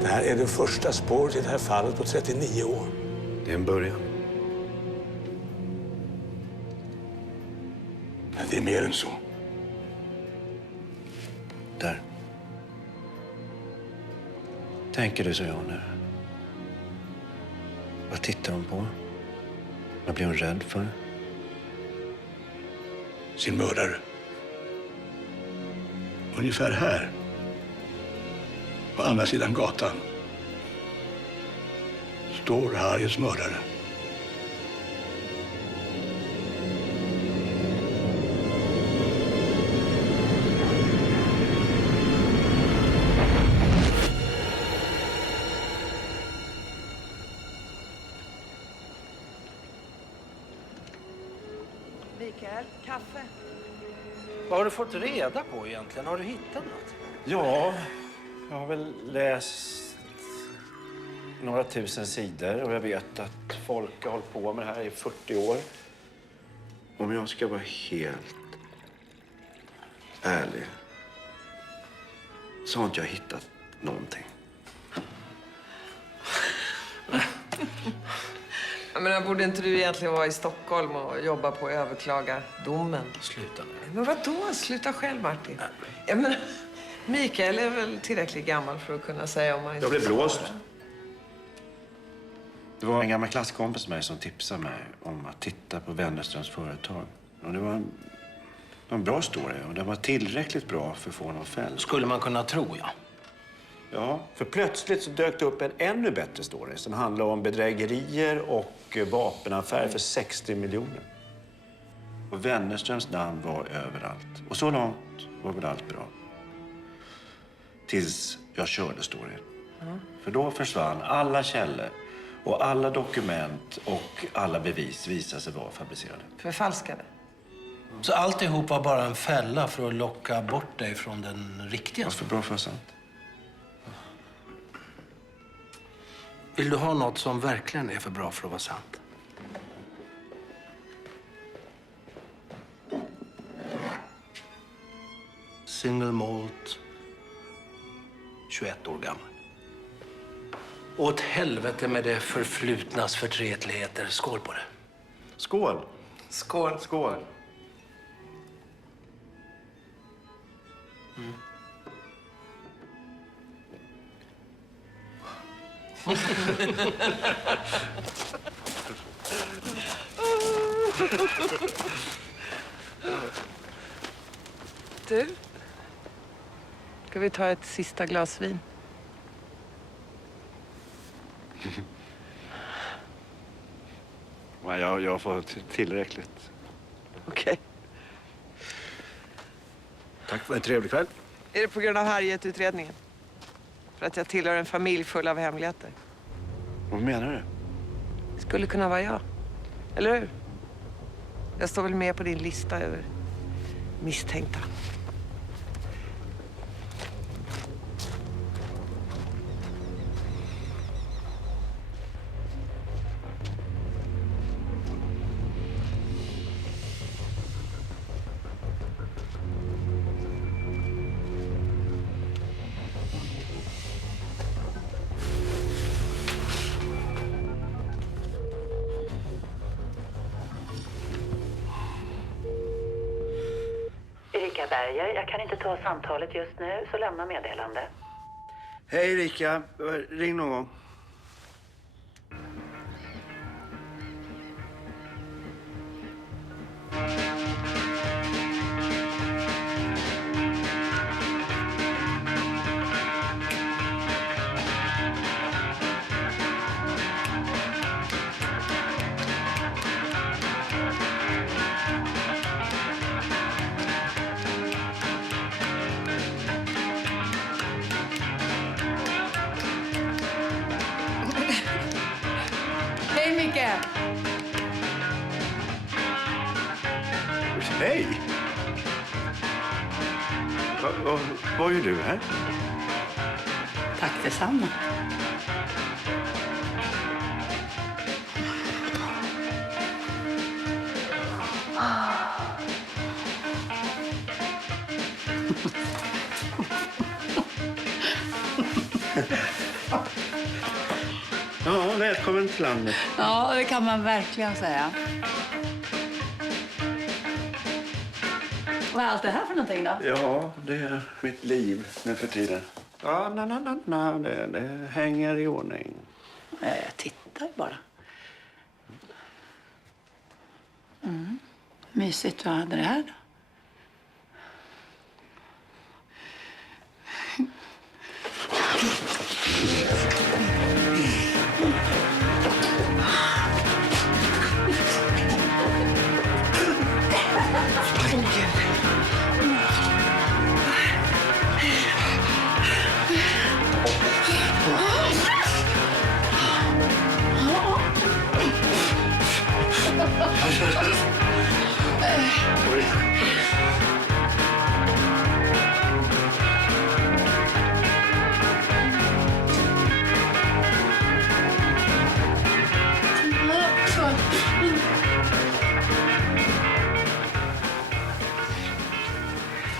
Det här är det första spåret i det här fallet på 39 år. Det är en början. Men det är mer än så. Där. Tänker du så, Janne? Vad tittar hon på? Vad blir hon rädd för? Sin mördare. Ungefär här. På andra sidan gatan står Harriets mördare. Mikael, kaffe. Vad har du fått reda på egentligen? Har du hittat något? Ja, jag har väl läst några tusen sidor och jag vet att folk har hållit på med det här i 40 år. Om jag ska vara helt ärlig så har inte jag hittat någonting. Men borde inte du egentligen vara i Stockholm och jobba på att överklaga domen? Sluta nu. Men vadå? Sluta själv, Martin. Jag menar, Mikael är väl tillräckligt gammal för att kunna säga om han inte... Jag blev blåst. Det var en gammal klasskompis med mig som tipsade mig om att titta på Wennerströms företag. Och det var en bra story och den var tillräckligt bra för att få någon fälld. Skulle man kunna tro, ja. Ja, för plötsligt så dök det upp en ännu bättre story som handlar om bedrägerier och vapenaffärer för 60 miljoner. Och Wennerströms namn var överallt. Och så långt var väl allt bra. Tills jag körde storyn. För då försvann alla källor och alla dokument och alla bevis visade sig vara fabricerade. Förfalskade. Så alltihop var bara en fälla för att locka bort dig från den riktiga? Varför bra för sant? Vill du ha något som verkligen är för bra för att vara sant? Single malt, 21 år gammal. Åt helvete med det förflutnas förtretligheter. Skål på det. Skål. Skål. Skål. Du, ska vi ta ett sista glas vin? Jag får tillräckligt. Okej. Tack för en trevlig kväll. Är det på grund av Harriet-utredningen? För att jag tillhör en familj full av hemligheter? Vad menar du? Skulle kunna vara jag. Eller hur? Jag står väl med på din lista över misstänkta. Erika Berger, jag kan inte ta samtalet just nu, så lämna meddelande. Hej Erika, ring någon gång. Hej Micke! Hej! Vad gör du här? Tack detsamma. Ja, välkommen till landet. Ja, det kan man verkligen säga. Vad är allt det här för någonting då? Ja, det är mitt liv nu för tiden. Ja, det hänger i ordning. Jag tittar bara. Mysigt. Vad hade det här då?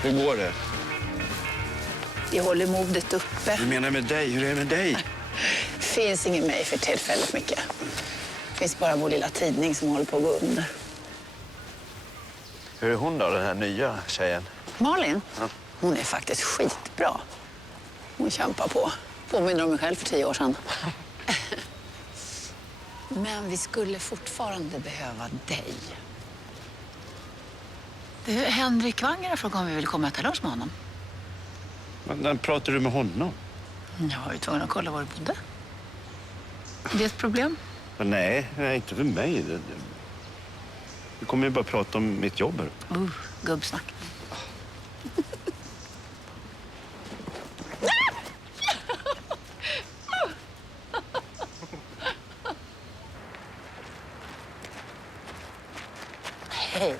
Hur går det? Vi håller modet uppe. Du menar med dig? Hur är det med dig? Finns ingen mig för tillfället, Micke. Finns bara vår lilla tidning som håller på att gå under. Hur är hon då, den här nya tjejen? Malin? Ja. Hon är faktiskt skitbra. Hon kämpar på. Påminner om mig själv för 10 år sedan. Men vi skulle fortfarande behöva dig. Du, Henrik Wanger frågade om vi vill komma och äta lunch med honom. När pratar du med honom? Jag var ju tvungen att kolla var du bodde. Det är ett problem. Nej, inte för mig. Vi kommer ju bara prata om mitt jobb här. Gubbsnack. Hej.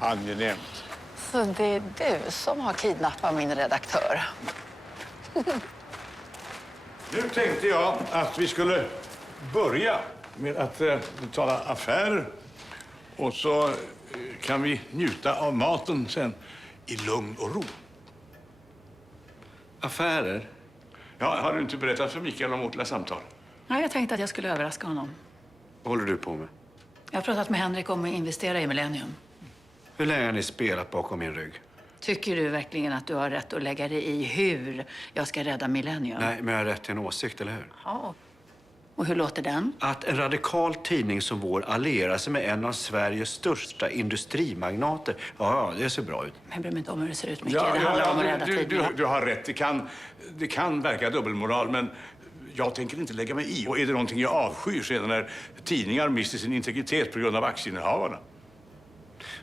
Angenämt. Så det är du som har kidnappat min redaktör. Nu tänkte jag att vi skulle börja med att tala affärer. Och så kan vi njuta av maten sen i lugn och ro. Affärer? Ja, har du inte berättat för Mikael om vårt lilla samtal? Nej, jag tänkte att jag skulle överraska honom. Vad håller du på med? Jag har pratat med Henrik om att investera i Millennium. Hur länge har ni spelat bakom min rygg? Tycker du verkligen att du har rätt att lägga dig i hur jag ska rädda Millennium? Nej, men jag har rätt till en åsikt, eller hur? Ja. Och hur låter den? Att en radikal tidning som vår allierar sig med en av Sveriges största industrimagnater. Ja, det ser bra ut. Jag bryr mig inte om hur det ser ut, Micke. Det handlar om att rädda tidningen. Du har rätt. Det kan verka dubbelmoral, men jag tänker inte lägga mig i. Och är det någonting jag avskyr så är det när tidningar mister sin integritet på grund av aktieinnehavarna.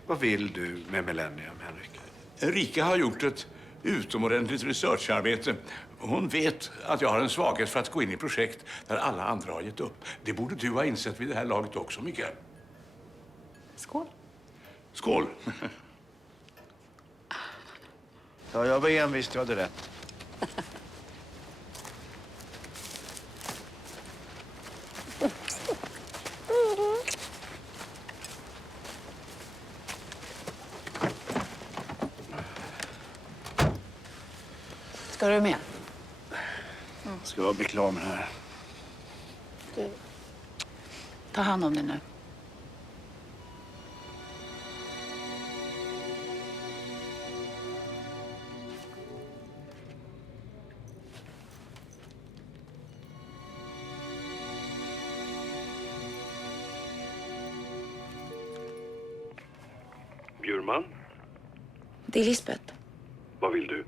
Vad vill du med Millennium, Henrik? Erika har gjort ett utomordentligt researcharbete. Hon vet att jag har en svaghet för att gå in i projekt där alla andra har gett upp. Det borde du ha insett vid det här laget också, Mikael. Skål. Skål. Ja, jag var envis, du hade rätt. Ska du med? Ska jag bli klar med det här? Ta hand om dig nu. Bjurman, Det är Lisbeth. vad vill du?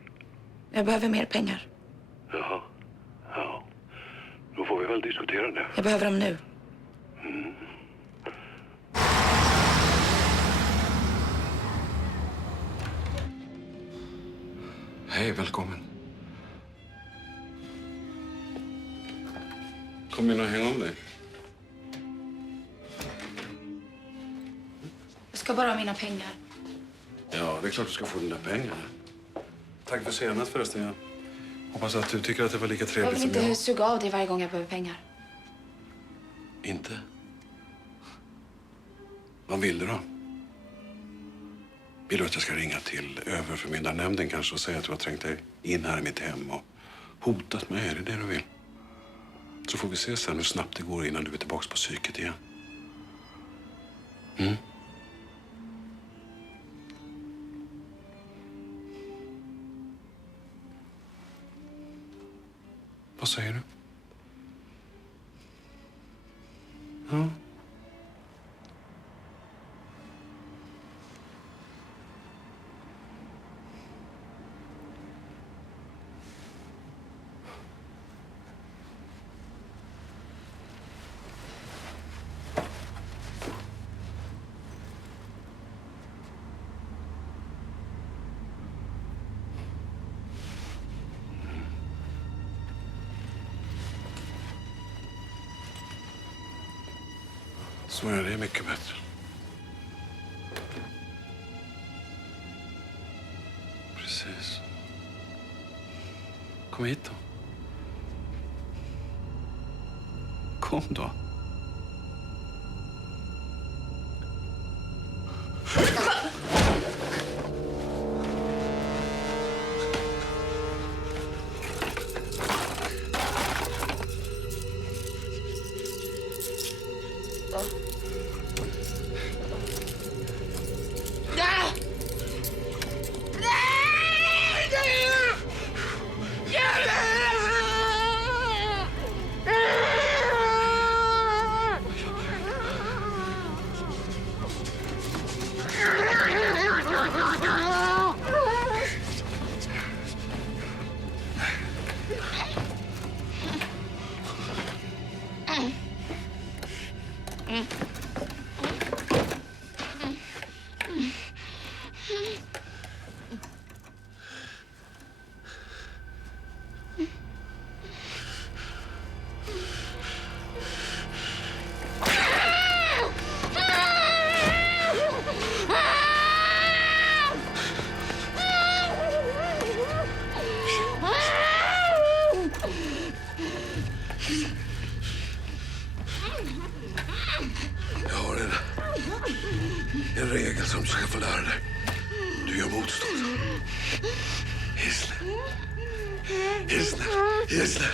Jag behöver mer pengar. Jaha, ja. Då får vi väl diskutera det. Jag behöver dem nu. Hej, välkommen. Kom in och häng om dig. Jag ska bara ha mina pengar. Ja, det är klart du ska få dina pengar. Tack för senast förresten. Jag hoppas att du tycker att det var lika Jag trevligt vill som inte jag. suga av dig varje gång jag behöver pengar. Inte? Vad vill du då? Vill du att jag ska ringa till överförmyndarnämnden kanske och säga att du har trängt dig in här i mitt hem och hotat mig? Är det det du vill? Så får vi se sen hur snabbt det går innan du är tillbaka på psyket igen. Mm? Vad säger du? Ja. Så är det mycket bättre. Precis. Kom hit då. Kom då. Jag har en regel som du ska få lära dig. Du gör motstånd. Hisle. Är du snäll? Är du snäll?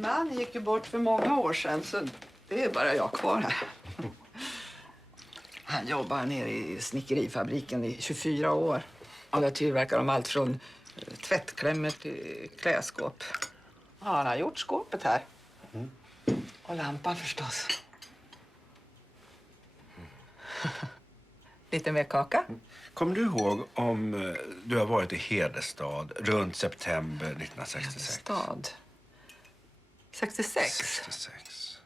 Man gick ju bort för många år sedan, så det är bara jag kvar här. Han jobbar nere i snickerifabriken i 24 år. Och där tillverkar de allt från tvättklämmor till klädskåp. Ja, han har gjort skåpet här. Och lampan förstås. Lite mer kaka? Kommer du ihåg om du har varit i Hedestad runt september 1966? Hedestad? 66? 66.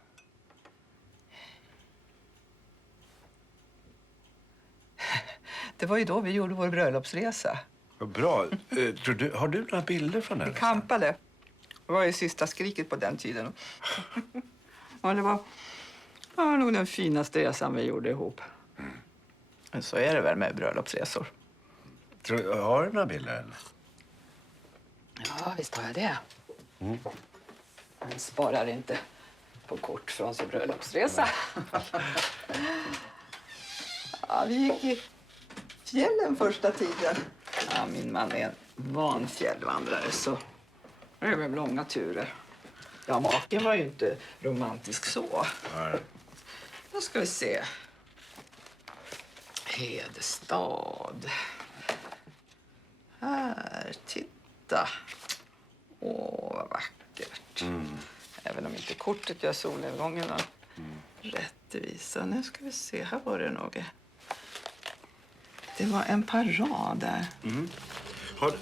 Det var ju då vi gjorde vår bröllopsresa. Vad bra. Har du några bilder från den? Vi campade. Det var ju sista skriket på den tiden. Ja, det var nog den finaste resan vi gjorde ihop. Men så är det väl med bröllopsresor. Har du några bilder? Eller? Ja, visst har jag det. Man sparar inte på kort från sin bröllopsresa. Ja, vi gick i fjällen första tiden. Ja, min man är en van fjällvandrare, så det är väl långa turer. Ja, maken var ju inte romantisk så. Nej. Då ska vi se. Hedestad. Här, titta. Åh, vad vackert. Även om inte kortet gör solnedgångarna rättvisa. Nu ska vi se, här var det något. Det var en parad där. Har...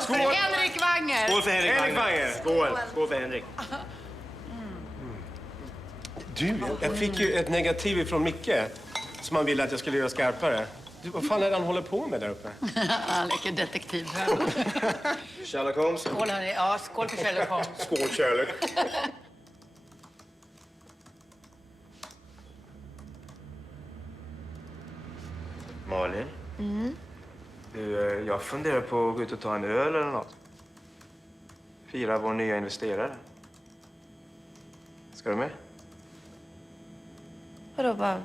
Skål för Henrik Wanger! Skål för Henrik Wanger! Skål för Henrik. Du, jag fick ju ett negativ från Micke som han ville att jag skulle göra skarpare. Du, vad fan är det han håller på med där uppe? Han leker detektiv. Sherlock Holmes. Skål, hörni. Ja, skål för Sherlock Holmes. Skål, Sherlock. Malin? Du, jag funderar på att gå ut och ta en öl eller något. Fira vår nya investerare. Ska du med? Vadå, bara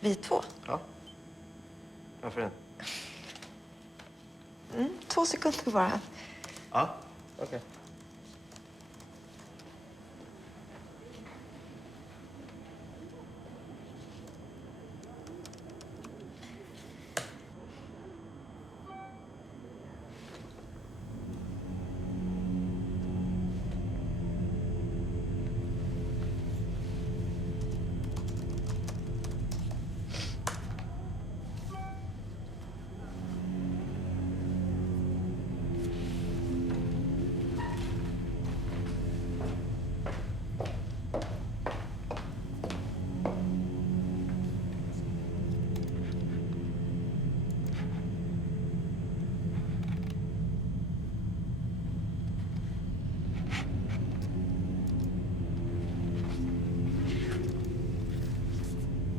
vi två? Ja. Varför inte? 2 sekunder bara. Ja, okej.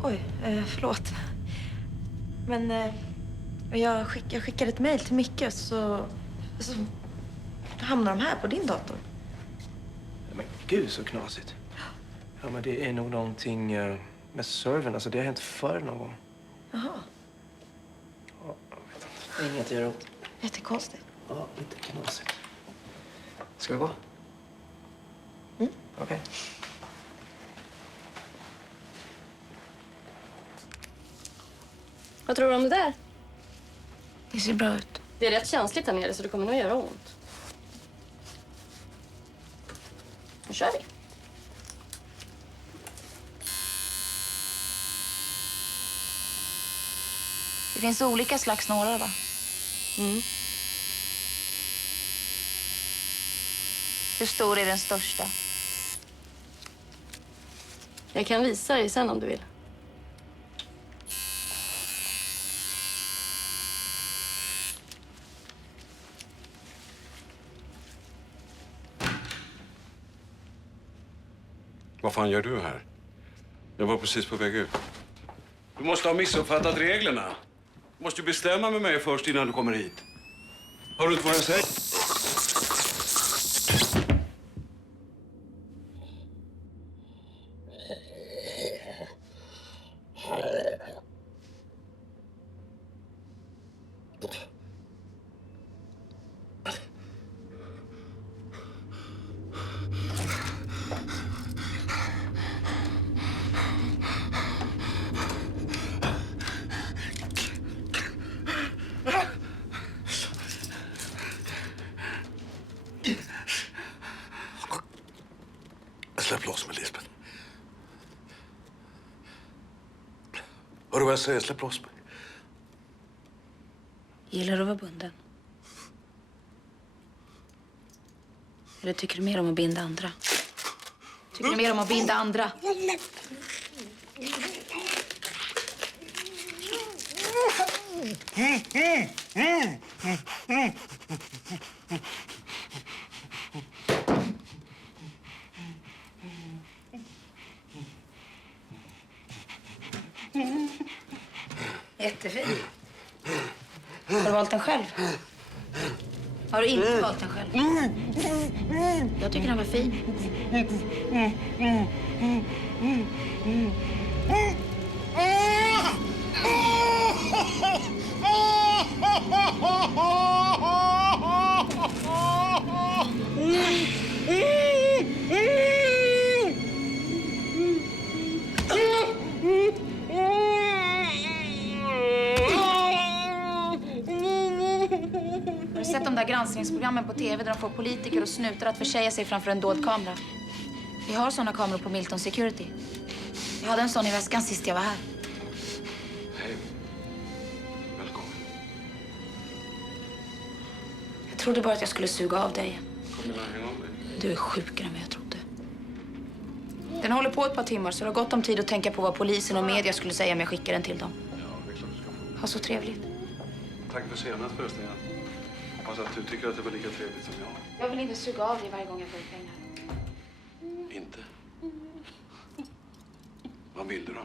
Oj, förlåt. Men jag skickade ett mejl till Micke så hamnar de här på din dator. Men gud så knasigt. Ja, men det är nog någonting med servern. Alltså det har hänt förr någon gång. Jaha. Ja, jag vet inte. Inget att göra åt. Jättekonstigt. Ja, lite knasigt. Ska vi gå? Okej. Vad tror du om det där? Det ser bra ut. Det är rätt känsligt här nere så det kommer nog göra ont. Nu kör vi. Det finns olika slags nålar, va? Hur stor är den största? Jag kan visa dig sen om du vill. Vad fan gör du här? Jag var precis på väg ut. Du måste ha missuppfattat reglerna. Du måste ju bestämma med mig först innan du kommer hit. Hör du inte vad jag säger? Släpp loss mig, Lisbeth. Hör du vad jag säger? Släpp loss mig. Gillar du att vara bunden? Eller tycker du mer om att binda andra? Tycker du mer om att binda andra? Jättefin. Har du valt den själv? Har du inte valt den själv? Jag tycker den var fin. Har du sett de där granskningsprogrammen på TV där de får politiker och snutar att försäga sig framför en dold kamera? Vi har såna kameror på Milton Security. Jag hade en sån i väskan sist jag var här. Hej. Välkommen. Jag trodde bara att jag skulle suga av dig. Kom igen, häng av dig. Du är sjukare än vad jag trodde. Den håller på ett par timmar så du har gott om tid att tänka på vad polisen och media skulle säga om jag skickar den till dem. Ja, det är klart du ska få. Ha så trevligt. Tack för senast förresten. Hoppas att du tycker att det var lika trevligt som jag. Jag vill inte suga av dig varje gång jag får pengar. Inte? Vad vill du då?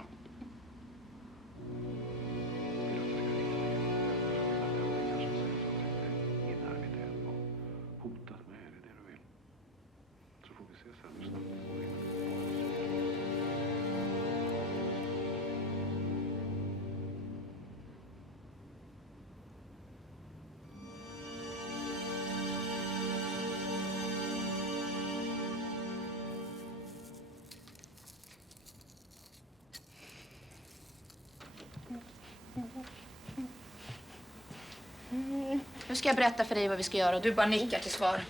Nu ska jag berätta för dig vad vi ska göra och du bara nickar till svar.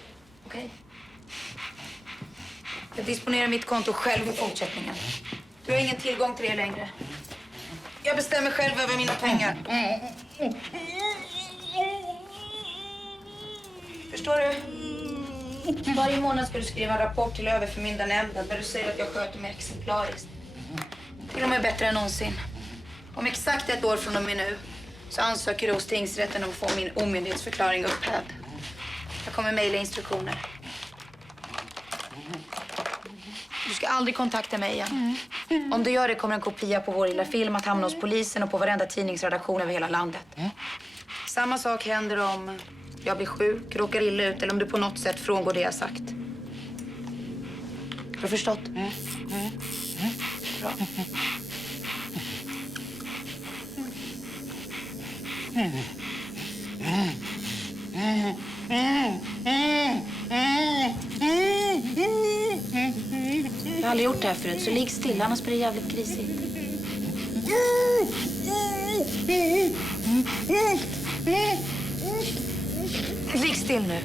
Okej? Jag disponerar mitt konto själv i fortsättningen. Du har ingen tillgång till det längre. Jag bestämmer själv över mina pengar. Förstår du? Varje månad ska du skriva en rapport till överförmyndarnämnden där du säger att jag sköter mig exemplariskt. Till och med bättre än någonsin. Om exakt ett år från och med nu så ansöker du hos tingsrätten om att få min omyndighetsförklaring upphävd. Jag kommer mejla instruktioner. Du ska aldrig kontakta mig igen. Om du gör det kommer en kopia på vår lilla film att hamna hos polisen och på varenda tidningsredaktion över hela landet. Samma sak händer om jag blir sjuk, råkar illa ut eller om du på något sätt frångår det jag sagt. Har du förstått? Bra. Jag har aldrig gjort det här förut, så ligg stilla, annars blir det jävligt grisigt. Ligg still nu.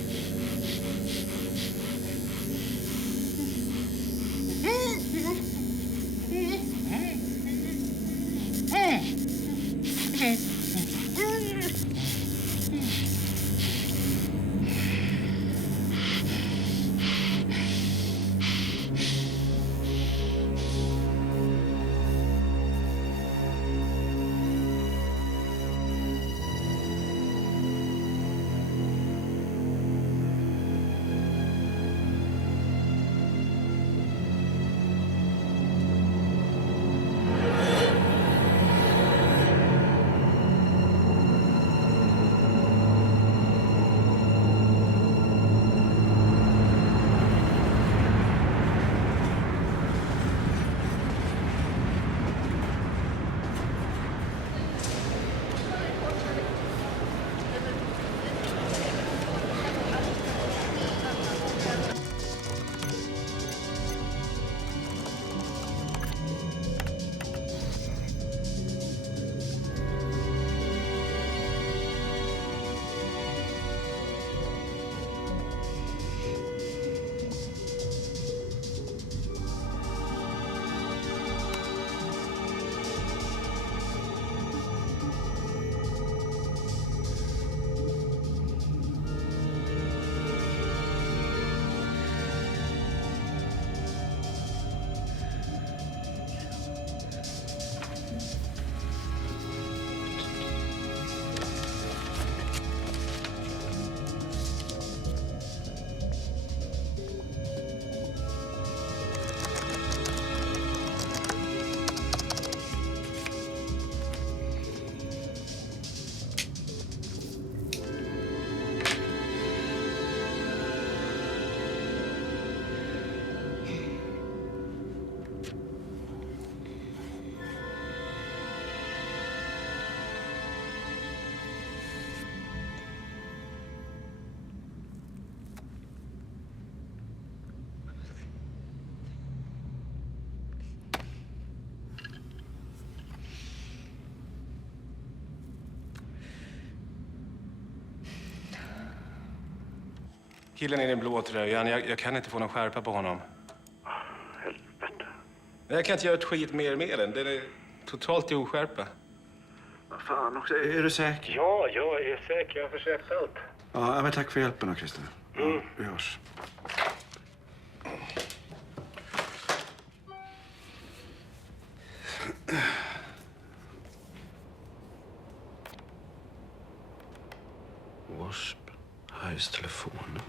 Killen i den blå tröjan, jag kan inte få någon skärpa på honom. Helvete. Jag kan inte göra ett skit mer med den. Den är totalt i oskärpa. Vad fan också, är du säker? Ja, jag är säker. Jag har försökt allt. Ja, men tack för hjälpen då, Christer. Ja, vi hörs. W.A.S.P. Harrys telefonnummer.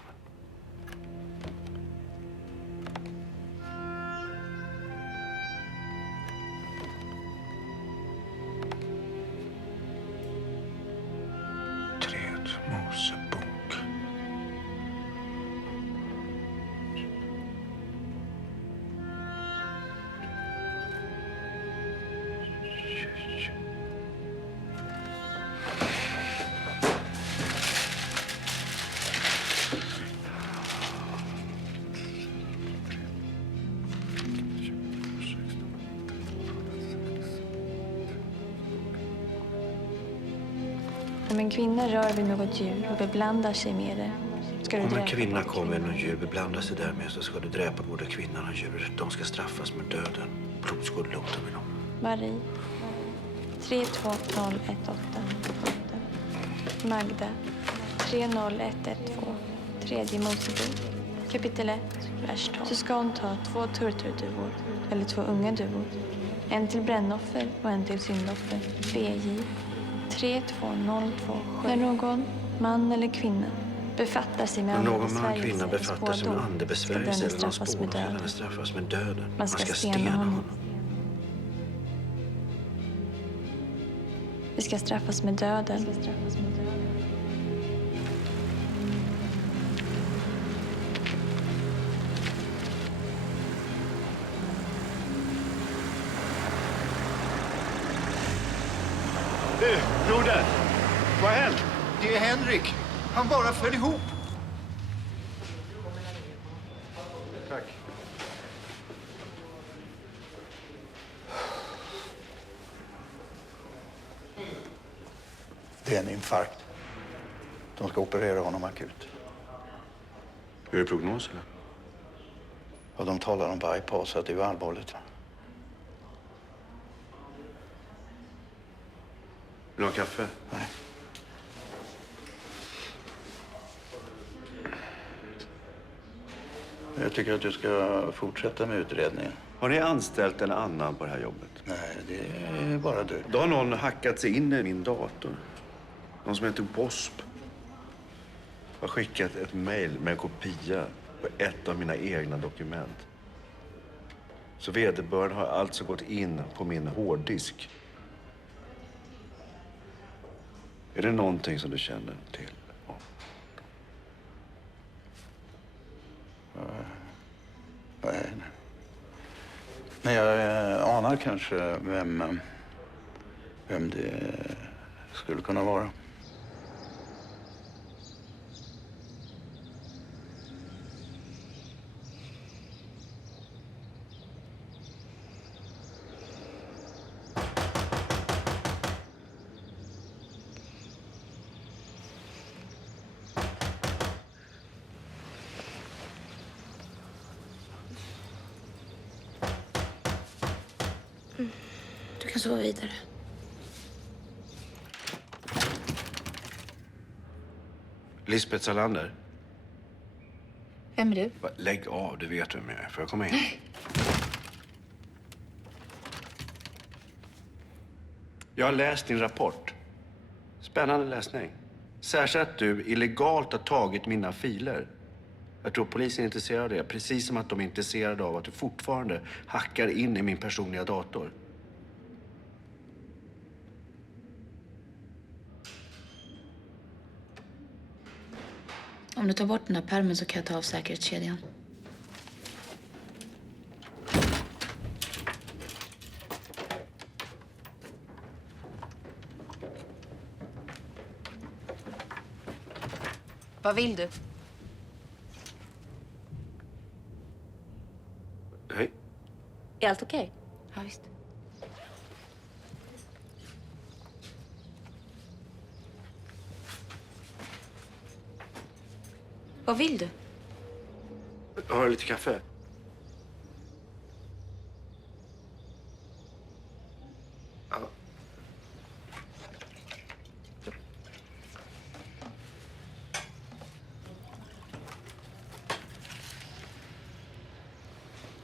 Tredje Mosebok. Om en kvinna rör vid något djur och beblandar sig med det, ska du Om en dräpa kvinna bort kommer med något djur, beblandar sig därmed, så ska du dräpa både kvinnan och djuret. De ska straffas med döden. Blodskuld låter vi dem. Marie 320118. Magda 30112. Tredje Mosebok kapitel 1, vers 12. Så ska hon ta 2 turturduvor eller 2 unga duvor. En till brännoffer och en till syndoffer. BJ 32027. När någon man eller kvinna befattar sig med Om någon man andebesvärjelse kvinna befattar sig med andebesvärjelse eller någon straffas med spådom, döden. den straffas med döden. Man ska stena honom. Vi ska straffas med döden. Du, broder! Vad har hänt? Det är Henrik. Han bara föll ihop. Tack. Det är en infarkt. De ska operera honom akut. Hur är prognoserna? Och de talar om bypass, så att det är allvarligt. Vill du ha kaffe? Nej. Jag tycker att du ska fortsätta med utredningen. Har ni anställt en annan på det här jobbet? Nej, det är bara du. Då har någon hackat sig in i min dator. Någon som heter W.A.S.P. har skickat ett mejl med en kopia på ett av mina egna dokument. Så vederbörande har alltså gått in på min hårddisk. Är det någonting som du känner till? Nej. Men jag anar kanske vem det skulle kunna vara. Du kan sova vidare. Lisbeth Salander. Vem är du? Lägg av, du vet vem jag är. Får jag komma in? Jag har läst din rapport. Spännande läsning. Särskilt att du illegalt har tagit mina filer. Jag tror polisen är intresserad av det. Precis som att de är intresserade av att du fortfarande hackar in i min personliga dator. Om du tar bort den här pärmen så kan jag ta av säkerhetskedjan. Vad vill du? Hej. Är allt okej? Ja, visst. Vad vill du? Har du lite kaffe? Ja.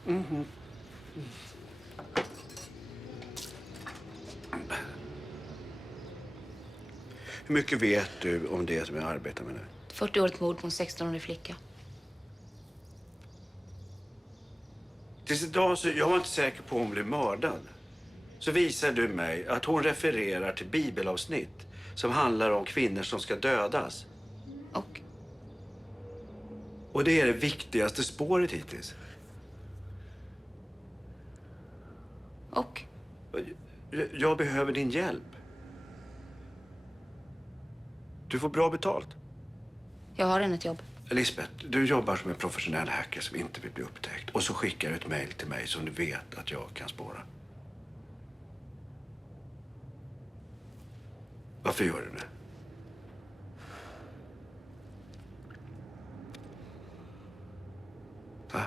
Mhm. Hur mycket vet du om det som jag arbetar med nu? 40-årigt mord på en 16-årig flicka. Tills idag så jag var inte säker på om hon blev mördad. Så visar du mig att hon refererar till bibelavsnitt som handlar om kvinnor som ska dödas. Och det är det viktigaste spåret hittills. Och? Jag behöver din hjälp. Du får bra betalt. Jag har redan ett jobb. Lisbeth, du jobbar som en professionell hacker som inte vill bli upptäckt. Och så skickar du ett mejl till mig som du vet att jag kan spåra. Varför gör du det? Va?